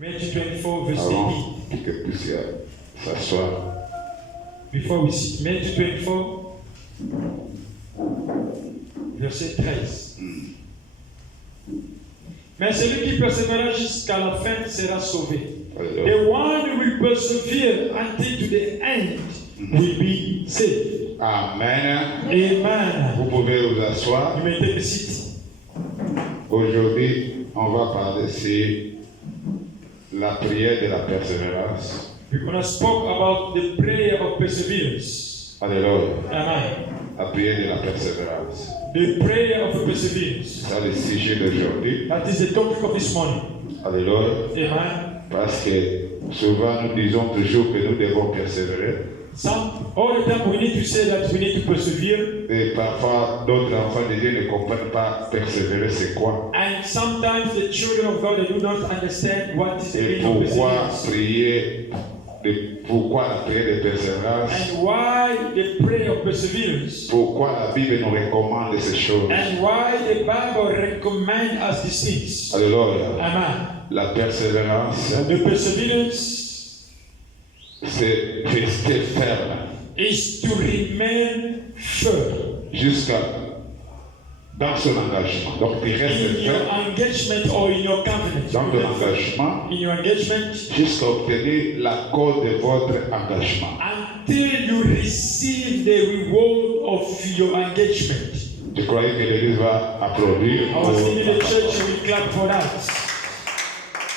Matthew 24, verse Avant 18. que puisse s'asseoir. Before we see Matthew 24, verset 13. Mais celui qui persévérera jusqu'à la fin sera sauvé. Alléluia. The one who will persevere until to the end will be saved. Amen. Amen. Vous pouvez vous asseoir. You may take a seat. Aujourd'hui, on va parler sur la prière de la persévérance. We're going to speak about the prayer of perseverance. Alléluia. Amen. La prière de la persévérance. The prayer of perseverance. C'est le sujet d'aujourd'hui. That is the topic of this morning. Alléluia. Amen. Parce que souvent nous disons toujours que nous devons persévérer. All the time we need to say that we need to persevere. Et parfois, d'autres enfants de Dieu ne comprennent pas persévérer c'est quoi. And sometimes the children of God, they do not understand what is the Et meaning of pourquoi perseverance. prier, pourquoi la prière de persévérance, And why the prayer of perseverance. pourquoi la Bible nous recommande ces choses. And why the Bible recommends us these things. Alléluia. Amen. La persévérance, The perseverance c'est rester ferme is to remain firm jusqu'à dans son engagement. Donc, tu restes in your ferme engagement or in your covenant. dans ton engagement In your engagement jusqu'à obtenir l'accord de votre engagement. until you receive the reward of your engagement. Je croyais que l'Église va applaudir. I was thinking the church will clap for that.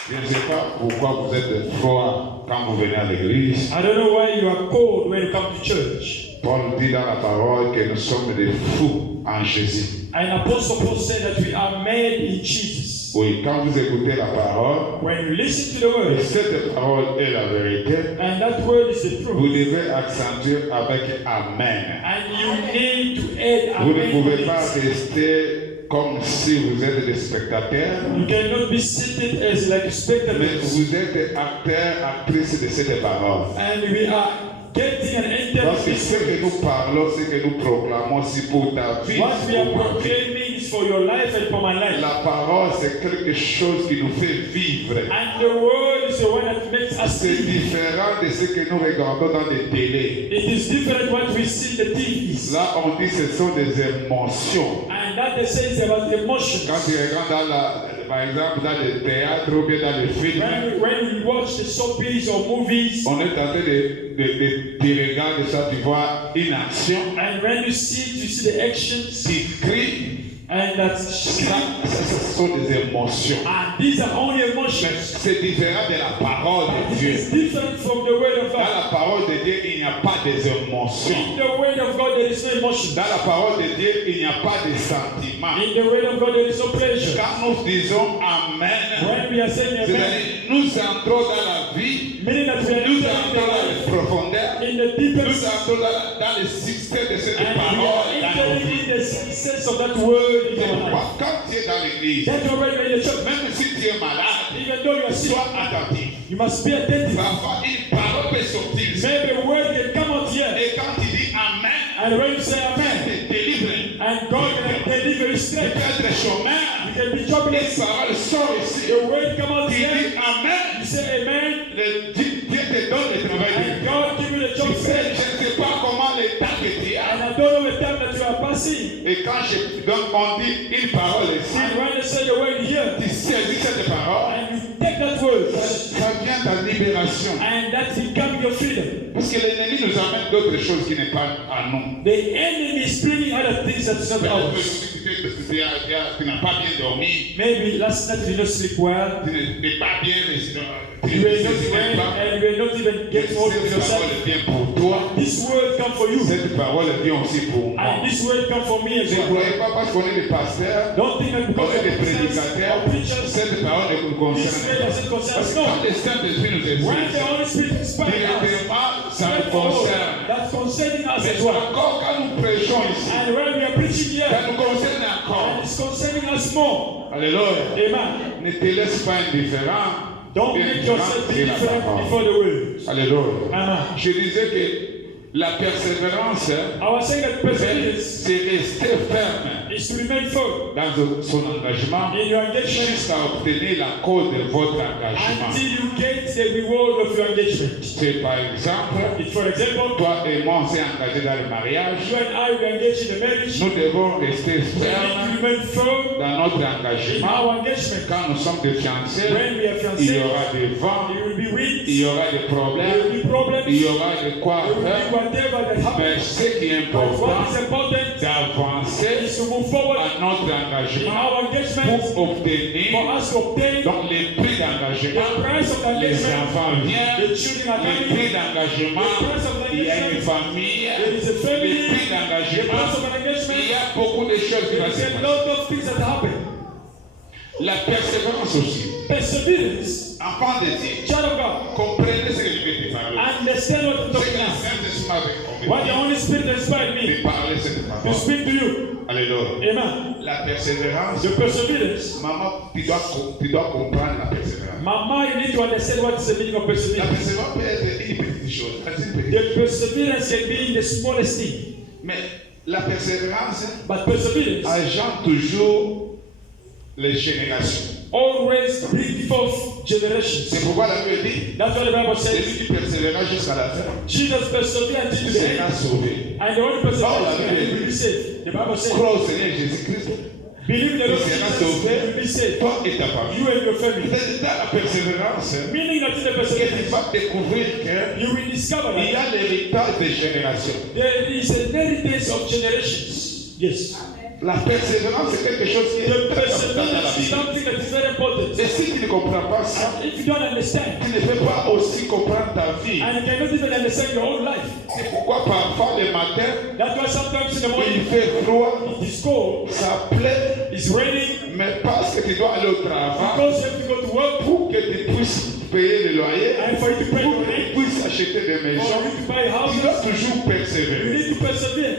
Je ne sais pas pourquoi vous êtes froid quand vous venez à l'église. I don't know why you are cold when you come to church. Paul dit dans la parole que nous sommes des fous en Jésus. And Apostle Paul said that we are made in Jesus. Oui, quand vous écoutez la parole, When you listen to the et word, cette parole est la vérité, and that word is the vous truth, devez accentuer avec Amen. and you need to add Vous ne amen pouvez to pas it. rester comme si vous êtes des spectateurs, You cannot be seated as like mais spectators. vous êtes acteurs, actrices de cette parole. And we are getting an Parce que interview. ce que nous parlons, ce que nous proclamons, c'est pour ta vie. What we are pour ma vie. proclaiming is for your life and for my life. La parole, c'est quelque chose qui nous fait vivre. And the word is the one that makes us C'est see. différent de ce que nous regardons dans les télés. It is different what we see in the TVs. Là, on dit que ce sont des émotions. And that they say is about emotions. Quand tu regardes par exemple, dans le théâtre ou bien dans les films, When we watch the soapies or movies, on est en train de regarder ça, tu vois une action, and when you see the actions, tu cries, and that's ce sont des émotions. and these are only Mais emotions. c'est différent de la parole de It Dieu. is different from the word of Dans God. la parole de Dieu, il n'y a pas des émotions. In the word of God, there is no emotion. Dans la parole de Dieu, il n'y a pas de sentiments. In the word of God, there is no pleasure. Quand nous disons Amen, When we are saying amen, c'est-à-dire nous entrons dans la vie, meaning that we are nous entering entrons dans les profondeurs, in the nous deepest, entrons dans le succès de cette and we parole are dans nos entering vies. in the sense of that word in C'est our life. pourquoi quand tu es dans l'église, That's why when you're in the church, même si tu es malade, even though you are sick, sois attentif. you must be attentive. Parfois, une parole peut sortir. Maybe a word can come out here, Et quand tu dis Amen, and when you say amen, tu délivres. and God can deliver you Tu straight. peux être chômeur. You can be Une jobless. parole sort ici. The word come out Tu here, dis Amen. you say amen, Dieu te donne le travail. and God give you the Tu job sais, straight. je ne sais pas comment l'état que tu as. And I don't know the time that you are passing. Et quand on dit une parole ici, And when they say the word here, tu saisis cette parole, and you take that word, ça vient ta libération. and that become your freedom. Parce que l'ennemi nous amène d'autres choses qui n'est pas à nous. The enemy is bringing other things that's not ours. Tu n'as pas bien dormi, Maybe last night you did not sleep well, tu n'es pas bien, tu you ne were not sais well, pas. and you were not even getting hold of Cette yourself. parole vient pour toi. This word come for you, Cette parole vient aussi pour moi. and this word come for me as Ne well. croyez pas parce qu'on est des pasteurs, Don't think that on because est des of pastors prédicateurs, or preachers, cette parole ne nous this concerne word pas. doesn't concern Parce us. que quand No. le Saint-Esprit nous When the explique, Holy Spirit inspires us, directement, ça nous therefore, concerne. that's concerning us Mais as well. encore quand nous prêchons ici, And when we are preaching ça here, nous concerne and encore. it's concerning us more. Alléluia. Amen. Ne te laisse pas indifférent. Don't Bien make yourself c'est la different parole. before the word. Alléluia. Amen. Je disais que la persévérance, I was saying that perseverance c'est rester ferme is to remain firm dans son engagement in your engagement jusqu'à obtenir la cause de votre engagement. until you the reward of your engagement. C'est par exemple, If, for example, toi et moi, on s'est engagés dans le mariage. you and I were engaged in a marriage, Nous devons rester we need fermes to remain firm dans notre in engagement. our engagement. Quand nous sommes des fiancés, When we are il y fiancés, aura des vents, there will be winds, il y aura des there problèmes, will be problems, il y there aura de quoi will be faire. whatever that Mais happens. ce qui est But important, what is important d'avancer is to move forward à notre in engagement our engagement pour obtenir for us to obtain donc les prix the d'engagement. price of Les engagement. enfants viennent, The children are les coming. prix d'engagement, il y a une famille, There is a les family. prix The d'engagement. price of an Il engagement. y a beaucoup de choses qui There vont is se a passer. lot of things that happen. La persévérance aussi. Perseverance. Enfant de Dieu, Child of God. comprenez ce que je vais te parler. Understand what I'm Ce que talking le about. Saint-Esprit m'avait What the convaincu Holy Spirit inspired me de parler cette to parole. speak to you. Alléluia. Amen. La persévérance, The perseverance. maman, tu dois comprendre la persévérance. Mama, you need to understand what is the meaning of La perseverance. persévérance peut être une petite chose, très une petite. The perseverance can be in the smallest thing. Mais la persévérance But perseverance agente toujours les générations. always bring forth generations. C'est pourquoi la Bible dit, That's what the Bible says. celui qui persévérera jusqu'à la fin Jesus persevered until the sera end. sauvé. And the only person Oh, that la Bible will be saved. The Bible says, Crois au Seigneur Jésus-Christ, believe in the Lord tu seras Jesus, sauvé, you will be saved. toi et ta famille. You and your family. C'est dans la persévérance Meaning that in the que tu perseverance, vas découvrir qu'il you will discover y that a l'héritage des générations. there is an inheritance of generations. Yes. La persévérance, c'est quelque chose qui est The très important dans la perseverance is Bible. something that is very important. Et si tu ne comprends pas ça, And if you don't understand, tu ne peux pas aussi comprendre ta vie. and you cannot even understand your own life, C'est pourquoi parfois le matin, that's why sometimes in the il morning fait froid, it is cold, ça plaît, it's raining, mais parce que tu dois aller au travail because you have to go to work, pour que tu puisses payer le loyer, and for you to pay pour your que tu rent, puisses acheter des for maisons. you to buy Tu dois houses, toujours you persévérer. need to persevere.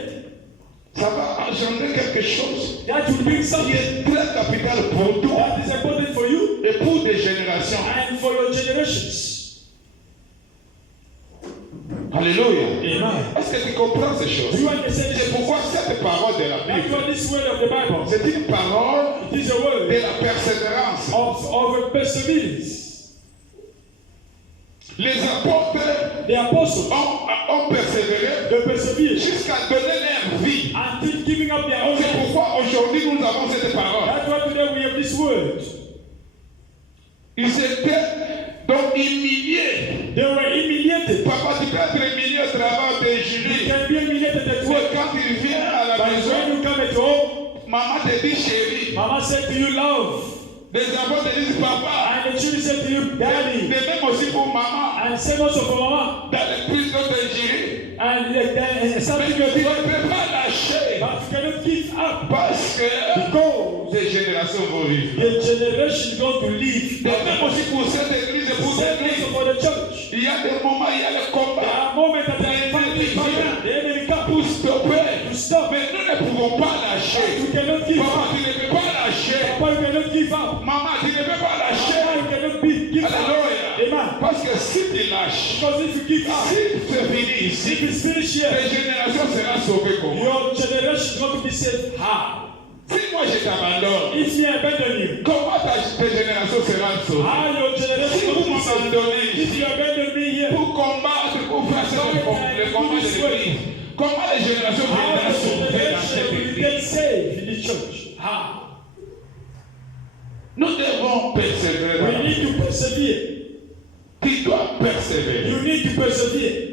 Ça va engendrer quelque chose That will bring qui something est très capital pour toi that is important for you et pour des générations. and for your generations. Alléluia. Amen. Est-ce que tu comprends ces choses? Do you understand C'est this? pourquoi cette parole de la That's Bible, why this word of the Bible, c'est une parole it is a de word la persévérance. of perseverance. Les apôtres The apostles, ont persévéré they persevered jusqu'à donner leur vie. until giving up their own C'est life. pourquoi aujourd'hui nous avons cette parole. That's why today we have this word. Ils étaient donc humiliés. They were humiliated. Papa, tu peux être humilié au travail de You Julie. can be humiliated at Mais work. quand tu viens à la But maison, when you come at home, maman te dit chérie. Mama said to you, love. Les enfants te disent papa. And the children said to you, De daddy. même aussi pour maman. And same also for Mama. Dans les prises de Julie. And Mais something tu you ne do, peux pas lâcher. but you cannot give up. Parce que Because des générations vont vivre. the generation is going to live. De même aussi pour cette église et pour cette Same église. also for the church. Il y a des moments, il y a le There combat are moments that they fight the fire. The enemy comes pour stopper. to stop. Mais nous ne pouvons pas lâcher. You cannot give Papa, up. tu ne peux pas lâcher. Papa, you cannot give up. Maman, tu ne peux pas lâcher. Papa, you cannot give up. Alléluia. Amen. Parce que si tu lâches, Because if you give up, si c'est fini if ici, it's finished here, tes générations seront sauvées comment? your generation is going to be saved. How? Si moi je t'abandonne, If me abandon you, comment tes générations seront sauvées? how your generation Si is vous going to be saved? m'abandonnez If ici you abandon me here, pour combattre, pour faire le combat de l'église, comment les générations how viendront your sauver dans cette generation will église? get saved in the church? How? Nous devons persévérer. dans la We vie. need to persevere. Tu dois persévérer. You need to persevere.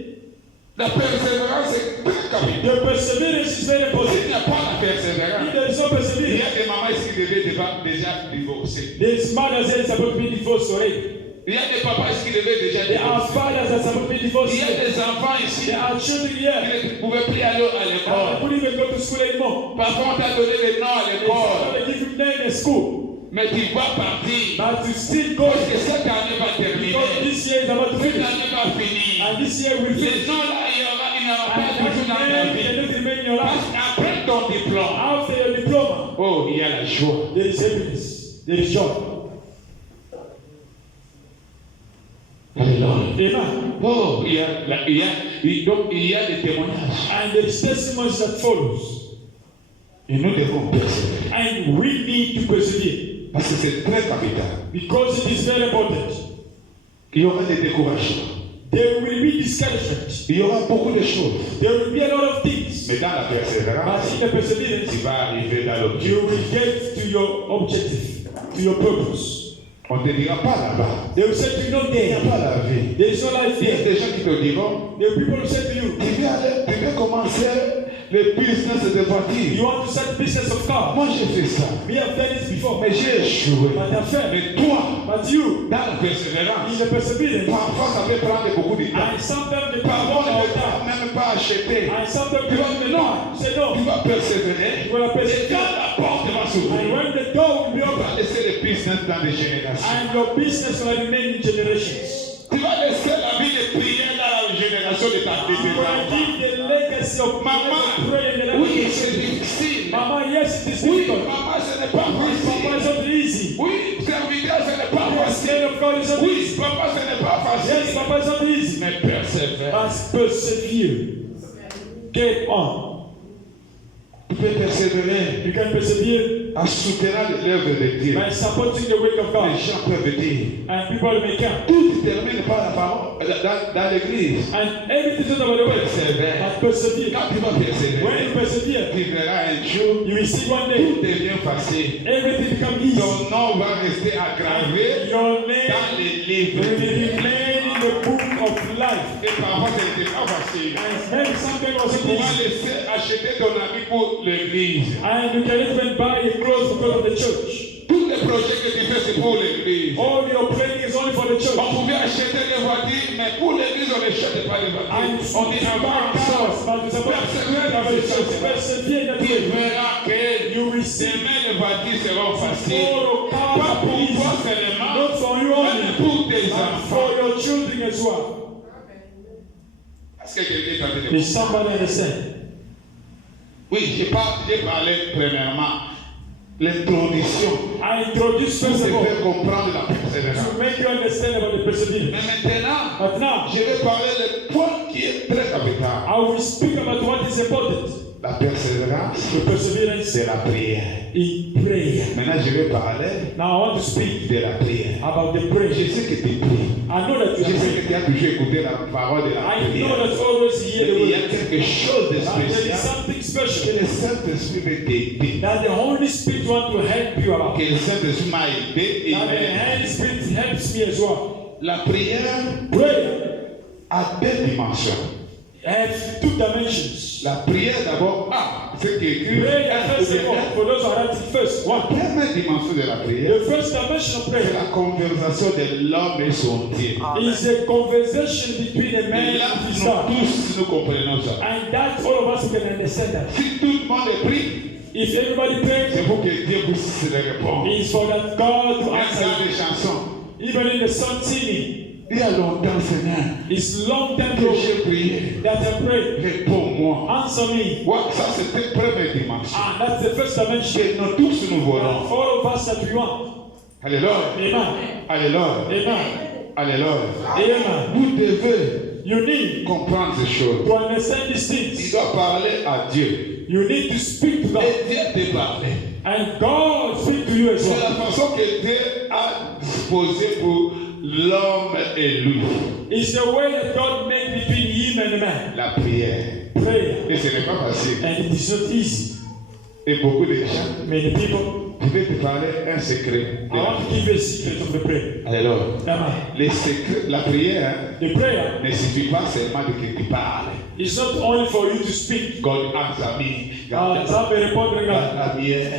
La persévérance est très capitale. The perseverance is very S'il important. n'y a pas la If persévérance, there is no il y perseverance, a des mamans ici qui devaient déjà divorcer. there's mothers that are supposed to be divorced already. Il y a des papas ici qui devaient déjà There are divorcer. fathers that are supposed to be divorced. Il y a des enfants ici There are children here qui ne pouvaient plus aller à that l'école. couldn't even go to school anymore. Parfois, on t'a donné le nom à They l'école, started giving them a school. mais tu vas partir. But you still go Parce que cette année va terminer. because this year is about to Cette finish. année va finir. And this year will Les finish. gens là, il n'y aura And pas that toujours dans ta man vie. cannot remain in your Parce life. qu'après ton diplôme, After your diploma, oh, il y a la joie. there is happiness. There is joy. Alléluia. Amen. Oh, donc il y a des témoignages. And there is testimonies that follows. Et nous devons persévérer. And we need to persevere Parce que c'est très capital. because it is very important. Il y aura des découragements. There will be discouragement. Il y aura beaucoup de choses. There will be a lot of things. Mais dans la persévérance, But in the perseverance, tu vas arriver dans you l'objectif. will get to your objective, to your purpose. On ne te dira pas là-bas. They will say to you, not Il n'y a there. pas la vie. There is no life Il y a there. des gens qui te diront, The people will say to you, tu veux commencer le business de voiture. you want to start business of car. Moi, j'ai fait ça. We have done it before. Mais j'ai échoué. But I failed. Mais toi, But you, dans la persévérance, in the perseverance, parfois ça peut prendre beaucoup de temps. and sometimes the Parfois, power on of ne time, peut même pas acheter. and sometimes Tu you vas want the non. Lord. Say no. Tu vas persévérer. You will Et persevere. quand la porte va And s'ouvrir, when the door will be tu vas open, laisser le business dans des générations. and your business will remain in generations. Tu vas laisser la vie de prière dans la génération de ta vie. You will give the legacy of Maman, prayer in the life oui, of c'est the difficile. Mama, yes, it is Oui, difficult. maman, ce n'est pas Papa, facile. it's not easy. Oui, serviteur, ce n'est pas Yes, facile. man of God is not Oui, easy. papa, ce n'est pas Yes, facile. Papa, it's not easy. Mais persévère. But persevere. Keep on. Tu peux persévérer You can persevere en soutenant l'œuvre de Dieu. by supporting the work of God. Les gens peuvent dire, And people may come. tout ne termine pas la parole dans l'église. And everything is not about the way. Persévère. But persevere. Quand tu vas When persévérer, you persevere, tu verras un jour, you will see one day tout devient facile. everything become easy. Ton nom va rester aggravé Your dans name les livres. will remain in the book of life. Et parfois, ce n'était pas facile. And maybe something was Tu pourras easy. laisser acheter ton habit pour l'église. And you can even buy a clothes because of the church. Tous les projets que tu fais, c'est pour l'église. All your planning is only for the church. On pouvait acheter des voitures, mais pour l'église, on n'achète pas des voitures. And On dit buy avance. cars, but it's about persevere in that Tu way. verras que You will see demain, les voitures seront faciles. tomorrow Pas cars pour will be toi easy. seulement, Not for you mais only, pour tes but enfants. for your children as well. Est-ce que quelqu'un est en train de Is somebody understand? Oui, j'ai parlé premièrement l'introduction I introduce pour first te of all faire comprendre la persévérance. to make you understand about the perseverance. Mais maintenant, But now, je vais parler du point qui est très capital. I will speak about what is important. La persévérance, The perseverance c'est la prière. in prayer. Maintenant, je vais parler Now I want to speak de la prière. about the Je prayer. sais que tu pries. I know that you Je are sais praying. que tu as toujours écouté la parole de la I know prière. that always hear the Mais il y a word. quelque chose de But there is spécial something que special le Saint-Esprit veut t'aider. that the Holy Spirit wants to help you about. Que le Saint-Esprit m'a aidé et That the m'aide. Holy Spirit helps me as well. La prière Prayer a deux dimensions. has two dimensions. La prière d'abord a ce qui est écrit. Prayer, first of all, for those who are writing first, La one. première dimension de la prière, The first dimension of c'est prayer la conversation de l'homme et son Dieu. is a conversation between a Et man là, and his nous God. tous, nous comprenons ça. And that all of us can understand that. Si tout le monde prie, If everybody prays, c'est pour que Dieu puisse le répondre. it's for that God to Même answer. dans les chansons, Even in the song singing, il y a longtemps, Seigneur, it's long time que ago j'ai prié. that I prayed. Réponds-moi. Answer me. Ouais, ça, c'était la première dimension. That's the first dimension. Que nous tous nous voulons. All of us that we want. Alléluia. Amen. Alléluia. Amen. Alléluia. Amen. Vous devez You need comprendre ces choses. to understand these Il things. doit parler à Dieu. You need to speak to God. Et Dieu te parle. And God speak to you as C'est well. la façon que Dieu a disposé pour l'homme et lui. It's the way that God made between him and man. La prière. Prayer. Et ce n'est pas facile. And it is not easy. Et beaucoup de gens, Many people, je vais te parler un secret. I want to give you a secret of the prayer. Alléluia. Amen. Les secrets, la prière The prayer ne suffit pas seulement de que tu parles. is not only for you to speak. God answer me. Sabe répondre là. La prière,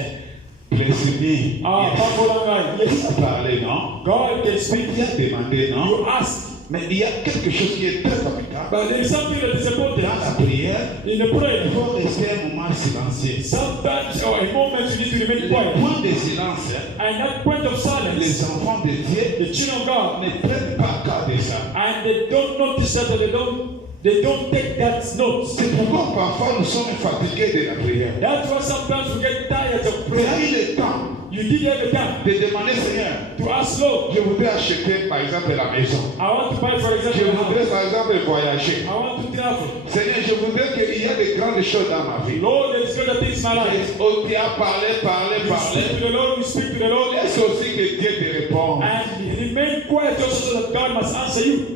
blessez-moi. Papolangai. Il Yes. a parlé, non? God can speak. Il a demandé, non? You ask. Mais il y a quelque chose qui est très capital. But there is something that is Dans important. la prière, In the il prayer, faut rester un moment silencieux. sometimes or a moment you need to remain Le quiet. point de silence, And that point of silence, les enfants de Dieu the children of God, ne prennent pas cas de ça. and they don't notice that, or they don't take that note. C'est pourquoi parfois nous sommes fatigués de la prière. That's why sometimes we get tired of Tu as prayer. eu le temps You did every time de demander, Seigneur, to ask Lord. je voudrais acheter par exemple la maison. I want to buy, for Je example, a voudrais house. par exemple voyager. I want to travel. Seigneur, je voudrais qu'il y ait de grandes choses dans ma vie. Lord, there is greater things in my life. Oh, tu as parlé, We speak to the Lord, we speak to the Lord, Laisse aussi que Dieu te réponde. and remain quiet also so that God must answer you.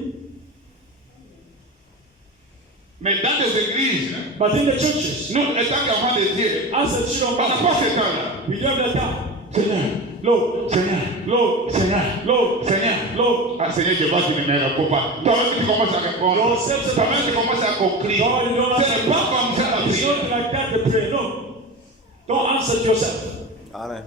Mais dans les églises, But in the churches, nous, étant qu'avant de Dieu, as a children on n'a of pas God, ce temps-là. we don't have that time. Seigneur, Lord, Seigneur, Lord, Seigneur, Lord, Seigneur. Lord. Ah, Seigneur, je vois que tu ne me réponds pas. Toi-même, tu commences à répondre. Toi-même, tu commences à conclure. God, you don't Ce n'est pas comme ça la It's prière. not like that the prayer. No. Don't answer to yourself. Amen.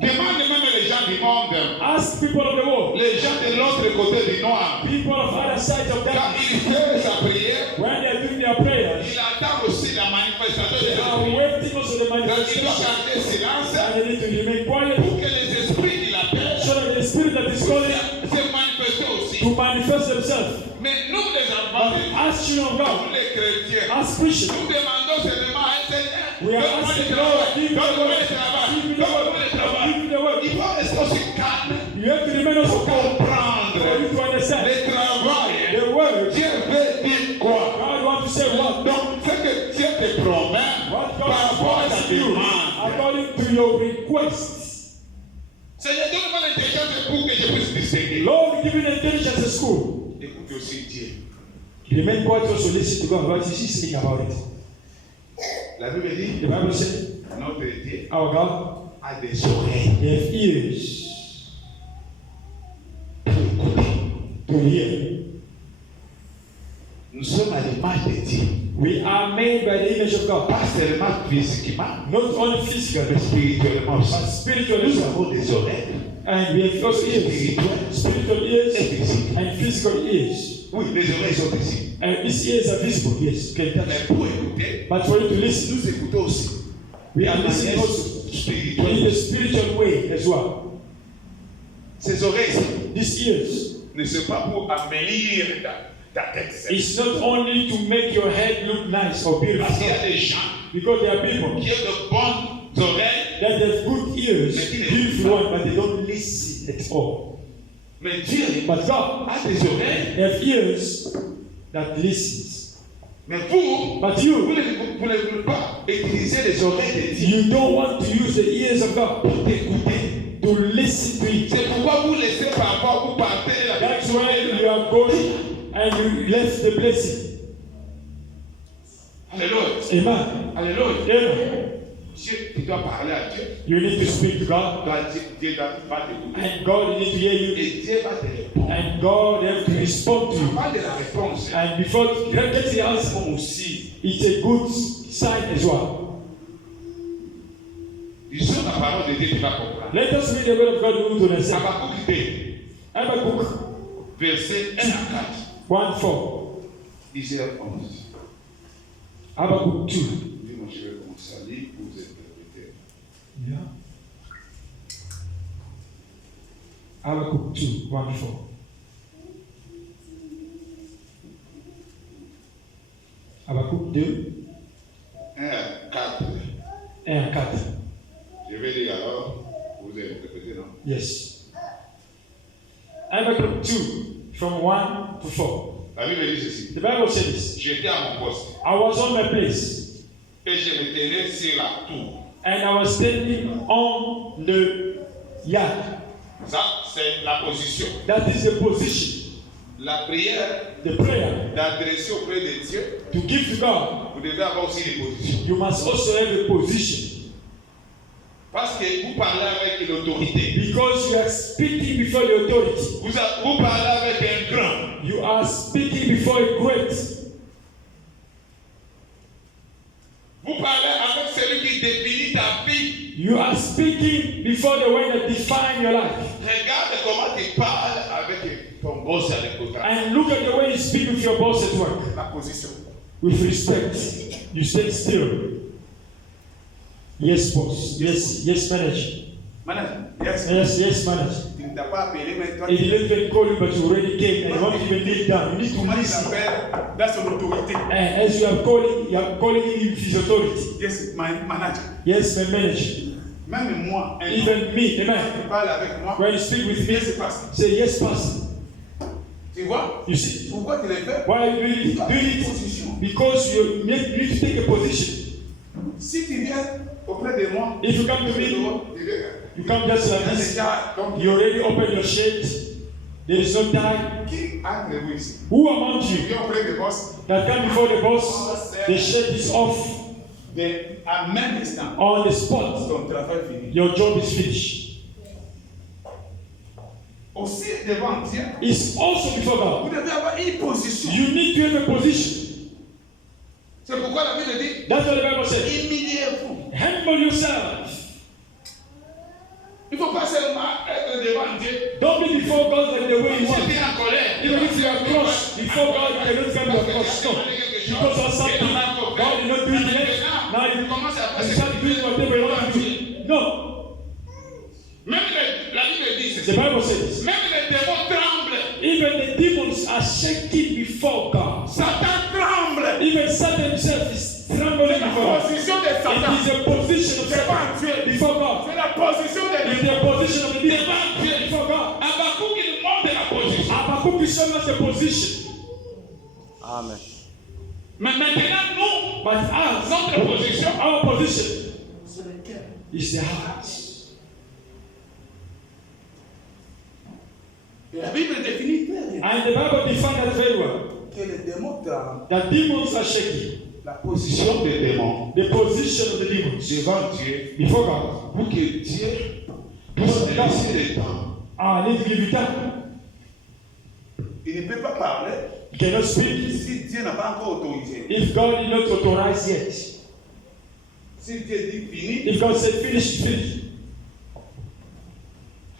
Demande même les gens du monde, Ask people of the world, les gens de l'autre côté du noir. people of other sides of Quand that, il fait sa prière, when they are doing their prayers, il attend aussi la manifestation de they sa are prière. waiting also the Donc il doit manifestation. garder silence And they need to remain quiet pour que les esprits qui l'appellent so that the spirit that is calling se manifestent aussi. to manifest themselves. Mais nous, les But enfants de Dieu, as children of nous God, les chrétiens, as Christians, nous demandons seulement à un Seigneur, we are donne-moi le asking travail, God, give me the donne-moi word, le travail, give me the donne-moi word, le travail. give me the word. Il faut rester aussi calme You have to remain also pour calm for comprendre you to understand. le travail. The word, Dieu veut dire quoi? God wants to say what? Donc, ce que Dieu te promet What par God rapport à ta promised you demande. according to your requests. Seigneur, donne-moi l'intelligence pour que je puisse discerner. Lord, give me the intelligence at school. Écoute aussi Dieu. Remain quiet also listen to God. What is He saying about it? La Bible dit, The Bible says, notre Dieu our God, a des oreilles they have ears pour écouter. to hear. Nous sommes à l'image de Dieu. We are made by the image of God. Pas seulement physiquement, Not only physically, mais spirituellement but aussi. spiritually Nous as well. avons des oreilles And we have also ears. spirituelles Spiritual et ears physiques. and physical ears. Oui, les oreilles sont ici. And these ears are visible, yes. You can touch. Mais pour écouter, But for you to listen, nous écoutons aussi. we are De listening manière also in spirituelle. the spiritual way as well. Ces oreilles These ears, ne sont pas pour embellir ta tête. it's not only to make your head look nice or Parce qu'il y beautiful, a des gens because there are people qui ont de bonnes oreilles, that have good ears, beautiful ones, but they don't listen at all. mais Dieu But God a des oreilles. have ears that listens. Mais vous, But vous you, ne voulez pas utiliser les oreilles de Dieu you don't want to use the ears of God pour t'écouter. to listen to it. C'est pourquoi vous laissez parfois, vous partez la That's why you are going and you left the blessing. Alléluia. Amen. Alléluia. Amen. Dieu, tu dois parler à Dieu. You need to speak to God, Dieu va t'écouter. and God need to hear you, Et Dieu va te répondre. and God have to respond to you. Avant de la réponse, And before getting the answer, aussi, it's a good sign as well. disons la parole de Dieu, tu vas comprendre. Let us read the word of God to understand. Habakkuk 2, Habakkuk verset 1 à 4. 1:4. 10 à 11. Habakkuk 2. Dis-moi, je vais commencer à lire pour vous interpréter. Yeah. Habakkuk 2, 1:4. Habakkuk 2, 1 à 4. 1 à 4. Je vais lire alors, vous interprétez, non? Yes. Habakkuk 2, from 1 to 4. La Bible dit ceci. The Bible says this. J'étais à mon poste I was on my place, et je me tenais sur la tour. and I was standing on the yard. Ça, c'est la position. That is the position, La prière the prayer d'adresser auprès de Dieu, to give to God. vous devez avoir aussi des positions. You must also have a position, Parce que vous parlez avec l'autorité. because you are speaking before the authority. Vous parlez avec un grand. You are speaking before a great. Vous parlez avec celui qui définit ta vie. You are speaking before the one that define your life. Regarde comment tu parles avec ton boss à l'époque. And look at the way you speak with your boss at work. La position. With respect. You stand still. Yes, boss. Yes, yes, manager. Manager, yes. Yes, manager. Tu ne t'as pas appelé, mais toi, He didn't even call you, but you already came and you won't even kneel down. You need to comment tu listen. l'appelles dans son autorité. And as you are calling him his authority. Yes, my manager. Yes, my manager. Même moi, un Even me, tu amen. parles avec moi. When you speak with me, Qu'est-ce qui se passe? say yes, pastor. Tu vois? You see, Pourquoi tu l'as fait? why are you doing it? Doing Position. it because you need to take a position. Si tu viens auprès de moi, If you come to me, you come just like dans this. les cas, donc, You already open your shirt. There is no time. Qui entre vous ici? Who among Qui you vient auprès des boss? that come before the boss, the shirt is off À même instant, on the spot? ton travail fini. Your job is finished. Aussi devant Dieu, It's also before God. vous devez avoir une position. You need to have a position. C'est pourquoi la Bible dit, That's what the Bible says. humiliez-vous. Humble yourself. Il ne faut pas seulement être devant Dieu. Don't be before God like the way you Si want. tu es en colère, Even if you are cross before God, you cannot come to a cross. No. Because of something, God is not doing it yet. Now you start doing whatever you want to do. No. Même la Bible dit The ceci. Bible says, Même les démons tremblent. even the demons are shaking before God. Satan tremble. Even Satan himself is trembling C'est la before God. position de It Satan. is a position of Satan before God. C'est la position de It is the position of the demon before God. Habakkuk, il montre la position. Habakkuk is showing us the position. Amen. Mais maintenant, nous, But us, notre position, our position c'est le cœur. is the heart. Et la Bible définit très bien And the Bible defines that very well. que les démons tremblent. That demons are shaking. La position des démons The position of the demons devant Dieu, before God. pour que Dieu puisse laisser le temps. I need to give you time. Il ne peut pas parler You cannot speak si Dieu n'a pas encore autorisé. if God is not authorized yet. Si Dieu dit fini, If God said finish, finish.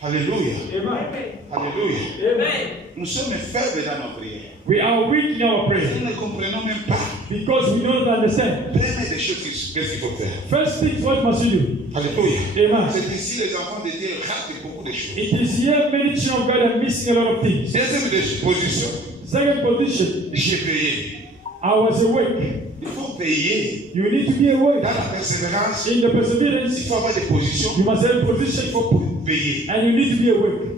Alléluia. Amen. Alléluia. Amen. Nous sommes faibles dans nos prières. We are weak in our prayer Nous ne comprenons même pas. because we don't understand. Première des choses, qu'est-ce qu'il faut faire? First things, what must you do? Alléluia. Amen. C'est ici les enfants de Dieu ratent beaucoup de choses. It is here many children of God are missing a lot of things. Deuxième des positions, Second position, j'ai payé. I was awake. Il faut payer. You need to be awake. Dans la persévérance, In the il perseverance, faut avoir des positions you must have a position pour payer. and you need to be awake.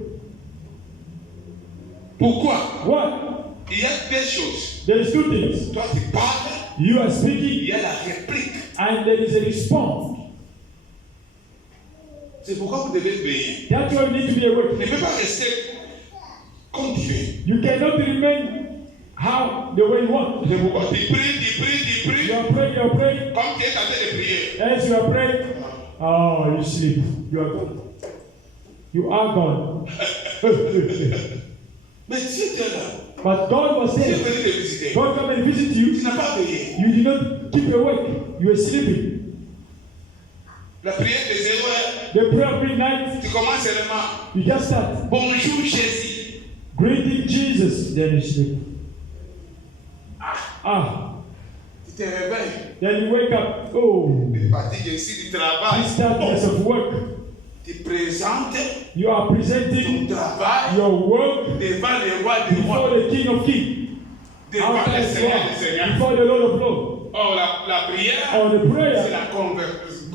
Pourquoi? What? Il y a deux choses. There is two things. Toi, tu parles, You are il speaking y a la réplique. and there is a response. C'est pourquoi vous devez payer. That's why you need to be Vous awake. ne pouvez pas rester comme tu es. You cannot remain how the way you want. C'est pourquoi tu pries. You are praying, Comme tu es en train de prier. as you are praying, oh, you sleep. You are gone. You are gone. Mais Dieu était là. But God was Dieu est there. venu te visiter. God come and visit you. Tu n'as pas payé. You did not keep awake. You were sleeping. La prière des 0 heures, The prayer of midnight, tu commences seulement. you just start. Bonjour Jésus. Greeting Jesus. Then you sleep. Ah. Tu te réveilles. Then you wake up. Oh. Tu fatigues ici du travail. This start of work. Tu présentes You are ton presenting travail your work devant le roi des before rois. the King of Kings. Devant le Outside Seigneur God, des Seigneurs. before the Lord of Lords. Or la prière, Or the c'est prayer la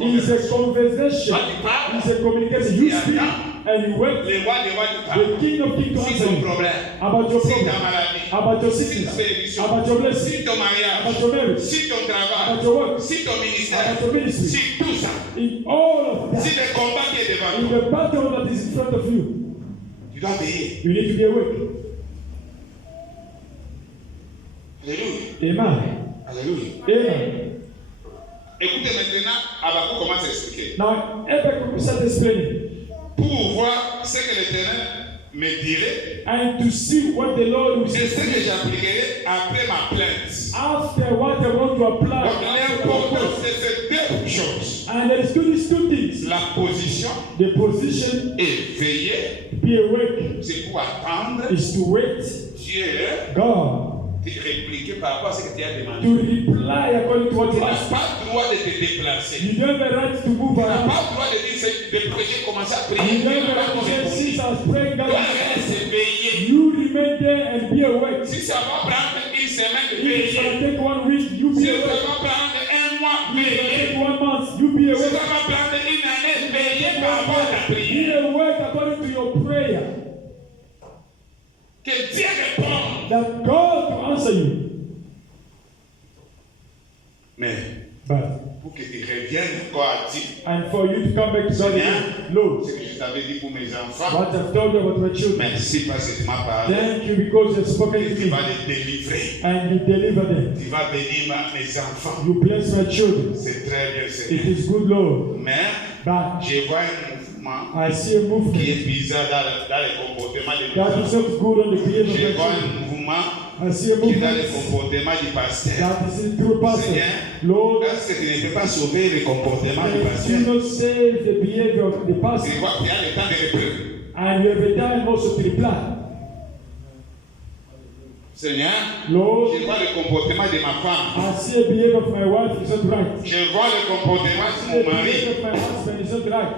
is a conversation. Toi, tu parles. It's a communication. You speak and you wait. Le roi des rois te The parle. King of Kings to Si answer ton you problème, about your si ta problem, maladie, about your si ta sickness, bénédiction, about your blessing, si ton mariage, about your marriage, si ton travail, about your work, si ton ministère, about your ministry. si tout ça, In all of si that, le combat qui est devant in toi, the battle that is in front of you, tu dois payer. you need to be awake. Alléluia. Amen. Alléluia. Amen. Écoutez maintenant, Habakkuk commence à expliquer. Now, Habakkuk started explaining, Pour voir ce que l'Éternel me dirait, and to see what the Lord will c'est ce que say. j'appliquerai après ma plainte. After what I want to apply, Donc l'importance de ces deux choses, and there is these two things: la position the position, et veiller, to be awake, c'est pour attendre is to wait, Dieu God, de répliquer par rapport à ce que tu as demandé. to reply according to what Tu you n'as ask. pas le droit de te déplacer. You don't have a right to move Tu n'as around. pas le droit de dire de prêcher, commencer à You prier. don't Tu have n'as a pas right to say, répondu. since I was praying, Tu God, dois rester veillé. you remain there and be awake. Si ça va prendre une semaine de If it's veiller, going to take 1 week, you si be ça awake. va prendre un mois, If it's going to veillez. take 1 month, you be Si awake. ça va prendre une année, veillez par rapport à la Be prière. awake according to your prayer. Que Dieu réponde. That God to answer you. Mais But pour que tu reviennes encore à Dieu. and for you to come back to God again. Lord, Ce que je t'avais dit pour mes enfants. what I've told you about my children. Merci parce que tu m'as parlé. Thank you because you have spoken Et to tu me vas les délivrer. and you deliver them. Tu vas bénir mes enfants. You bless my children. C'est très bien, It Seigneur. is good, Lord. Mais But je vois un mouvement I see a qui movement est bizarre dans le comportement de mes that is enfants. not good on the behavior Je of vois my children. un mouvement I see a qui est dans movement le comportement du pasteur. that is in through pastor. Seigneur, Lord, est-ce que tu ne peux pas sauver le comportement du do pasteur? not save the behavior of the Tu pastor. vois, tu as le temps de reprendre. And you have a time also to reply. Seigneur, Lord, je vois le comportement de ma femme. I see a behavior of my wife is not right. Je vois le comportement de The mon mari. behavior of my husband is not right.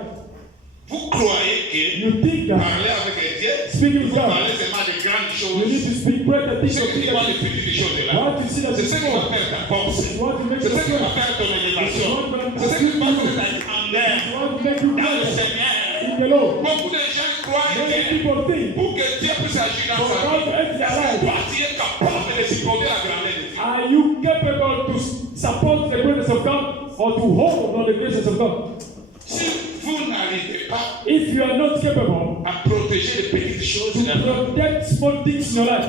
Vous croyez que You think that parler avec Dieu, speaking vous with God, parlez seulement de grandes you need choses. to speak greater things C'est of ce qui va les things. petites choses là. What you see that C'est is ce qui va small. faire ta force. What will make C'est you ce qui va strong. faire ton élévation. C'est ce qui va faire ta grandeur What will make you dans le greater Seigneur. in the Lord. Beaucoup de gens croient Many que people think pour que Dieu puisse agir dans for sa God to vie, enter their life, toi tu es capable de supporter la grandeur de Dieu. are you capable to support the greatness of God or to hold on the greatness of God? Si vous n'arrivez pas If you are not capable à protéger les petites choses to de la vie, protect small things in your life,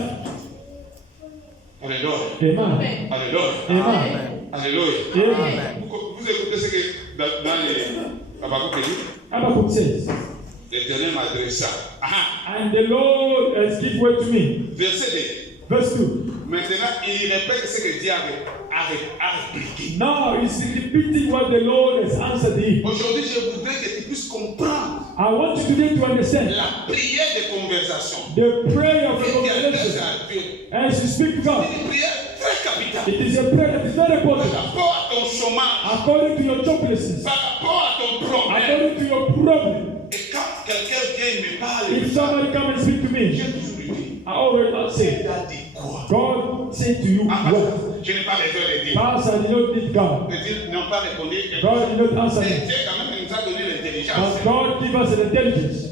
alléluia, amen. alléluia, Amen. alléluia. Amen. Vous écoutez ce que dans les Habakkuk dit? Habakkuk says, L'Éternel m'adressa. and the Lord has given word to me. Verset 2. Verse 2. Maintenant, il répète ce que Dieu a répliqué. Now he's repeating what the Lord has answered him. Aujourd'hui, je voudrais que tu puisses comprendre I want you today to understand la prière de conversation. the prayer of Que the tu adresses conversation. à Dieu. As you speak to God, C'est une prière très capitale. it is a prayer that is very Par important. rapport à ton chômage, According to your joblessness, par rapport à ton problème. according to your problem. Et quand quelqu'un vient me parle, If somebody come and speak to me, j'ai toujours dit, I already not say, il a dit quoi? God said to you what? Je n'ai pas besoin de dire. Pastor did not need God. Les Dieu n'ont pas répondu. God did not answer Mais me. Dieu quand même nous a donné l'intelligence. But God give us an intelligence.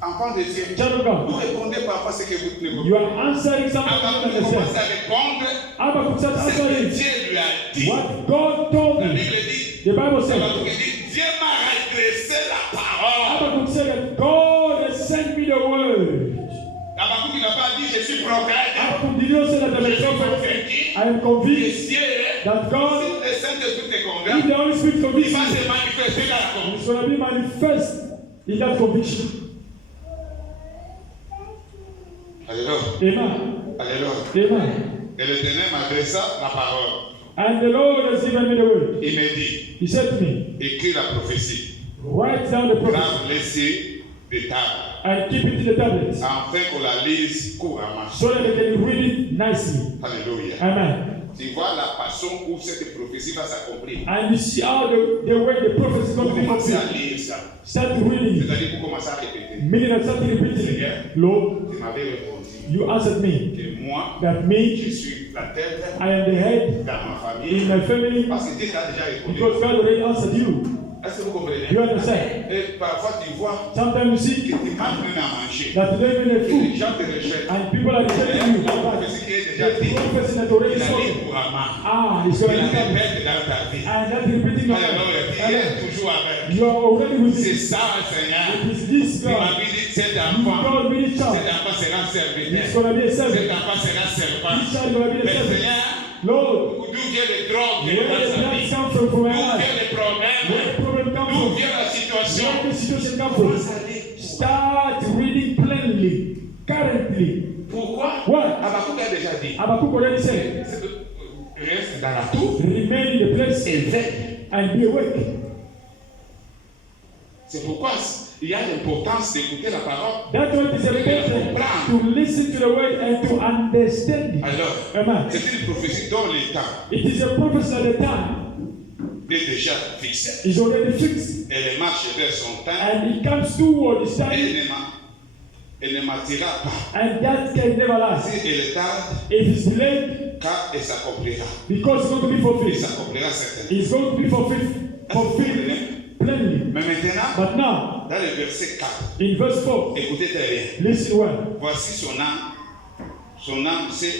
Enfant de Dieu, Child of God, vous répondez parfois ce que vous ne you comprenez are answering something you pas. don't Avant de commencer understand. à répondre, Habakkuk said, ce que answering Dieu lui a dit. what God told La me. Bible dit, The Bible said, Dieu m'a redressé la parole. Habakkuk said that God has sent me the word. Habakkuk n'a pas dit je suis prophète. Habakkuk did not say that I'm Je a suis prophet. convaincu I am que convinced Dieu, that God, si le Saint-Esprit te if convainc, the Holy Spirit il convinces va you, se manifester dans la conviction. it's going to be manifest in that conviction. Alléluia. Amen. Alléluia. Amen. Et l'Éternel m'adressa la parole. And the Lord has given me the word. Il me dit, He said to me, écris la prophétie. write down the prophet Grave laissé des tables, and keep it in the tablets afin qu'on la lise couramment. so that they can read it nicely. Alléluia. Amen. Tu vois la façon où cette prophétie va s'accomplir. And you see how the way the prophet is Vous going to be commencez à fulfilled. lire ça. Start reading it. C'est-à-dire vous commencez à répéter. Meaning that start repeating it. Lord, Tu m'avais répondu you answered me que moi, that me, je suis la tête I am the head dans ma famille. in my family Parce que Dieu t'a déjà répondu. because God already answered you. Est-ce que vous comprenez? You understand? Et parfois tu vois Sometimes you see que tu manques même à manger. that you don't even have Que les food gens te rejettent. and people are rejecting you. La prophétie qui est déjà The dit, prophecy that il already a spoken. dit couramment. Ah, it's Il going a to come. répète dans ta vie. And that repeating your Alléluia. life. Il est Amen. toujours avec. You are already with C'est it. ça, Seigneur. It is this Tu m'as God. dit, cet You enfant, God with each cet child. enfant sera It's serviteur. going to be a Cet servant. enfant sera servant. Each child is going to be a Mais servant. Seigneur, Lord, d'où vient le drogue where dans the sa drugs vie? come from my D'où life? vient le Where the problème? problem come D'où from? vient la situation? Where the situation come from? Start reading plainly, currently. Pourquoi? What? Habakkuk a déjà dit. Habakkuk already said, Reste dans la tour remain in the place et veille. and be awake. C'est pourquoi il y a l'importance d'écouter la parole. That's why it is important to listen to the word and to understand it. Alors, Amen. c'est une prophétie dont le temps It is a prophecy at the time. est déjà fixé. It's already fixed. Elle marche vers son temps. And it comes toward the time. Elle ne m'attira pas. And that can never last. Si elle tarde, If it's delayed, car elle s'accomplira. because it's going to be Elle fulfilled. s'accomplira certainement. It's going to be fulfilled plainly. Mais maintenant, But now, dans le verset 4, in verse 4, écoutez très bien. listen well. Voici son âme s'est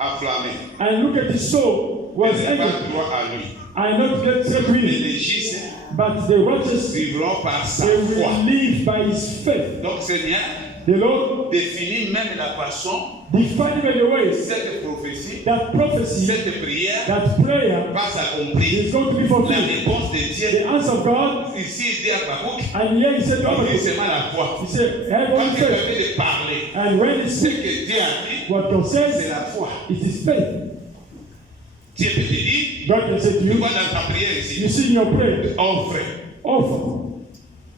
afflammée. And look at his soul was Elle n'est angry. pas droit à lui. and not get set Mais with, les justes but the righteous, vivront par sa they foi. will live by his faith. Donc Seigneur The Lord définit même la façon, defined by the ways cette prophétie, that prophecy, cette prière that prayer va s'accomplir. is going to be La fulfilled. réponse de The Dieu, answer of God, ici il dit à Baruch, and here he said to on dit Abraham, seulement la foi. he said, Quand everyone il faith. permet de parler, And when he ce speaks, que Dieu a dit, what God c'est says, la foi. it is faith. Dieu peut te dire, God can say to tu you, vois dans ta prière you ici, see in your prayer, offre. offer.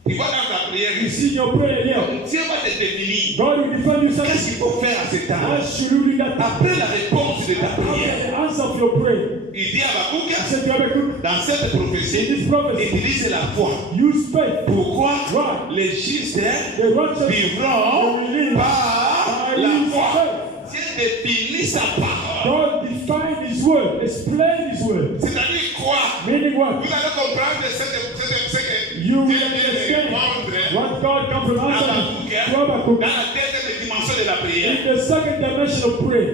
Tu vois dans ta prière You ici, see in your prayer here, donc Dieu va te définir. God will define you Qu'est-ce something. qu'il faut faire à ce temps? What should you do that? Après la réponse de ta prière, After the answer of your prayer, il dit à he Baruch, said to Habakkuk, dans cette in prophétie, this prophecy, utilise la foi. use faith. Pourquoi Why? les justes The righteous vivront par by la his foi? faith. Dieu définit sa parole. God defined his word, explained his word. C'est-à-dire quoi? Meaning what? Vous allez comprendre ce que You will Dieu vient de understand répondre what God comes from à answer Baruch to Habakkuk dans la deuxième dimension de la prière. in the second dimension of prayer.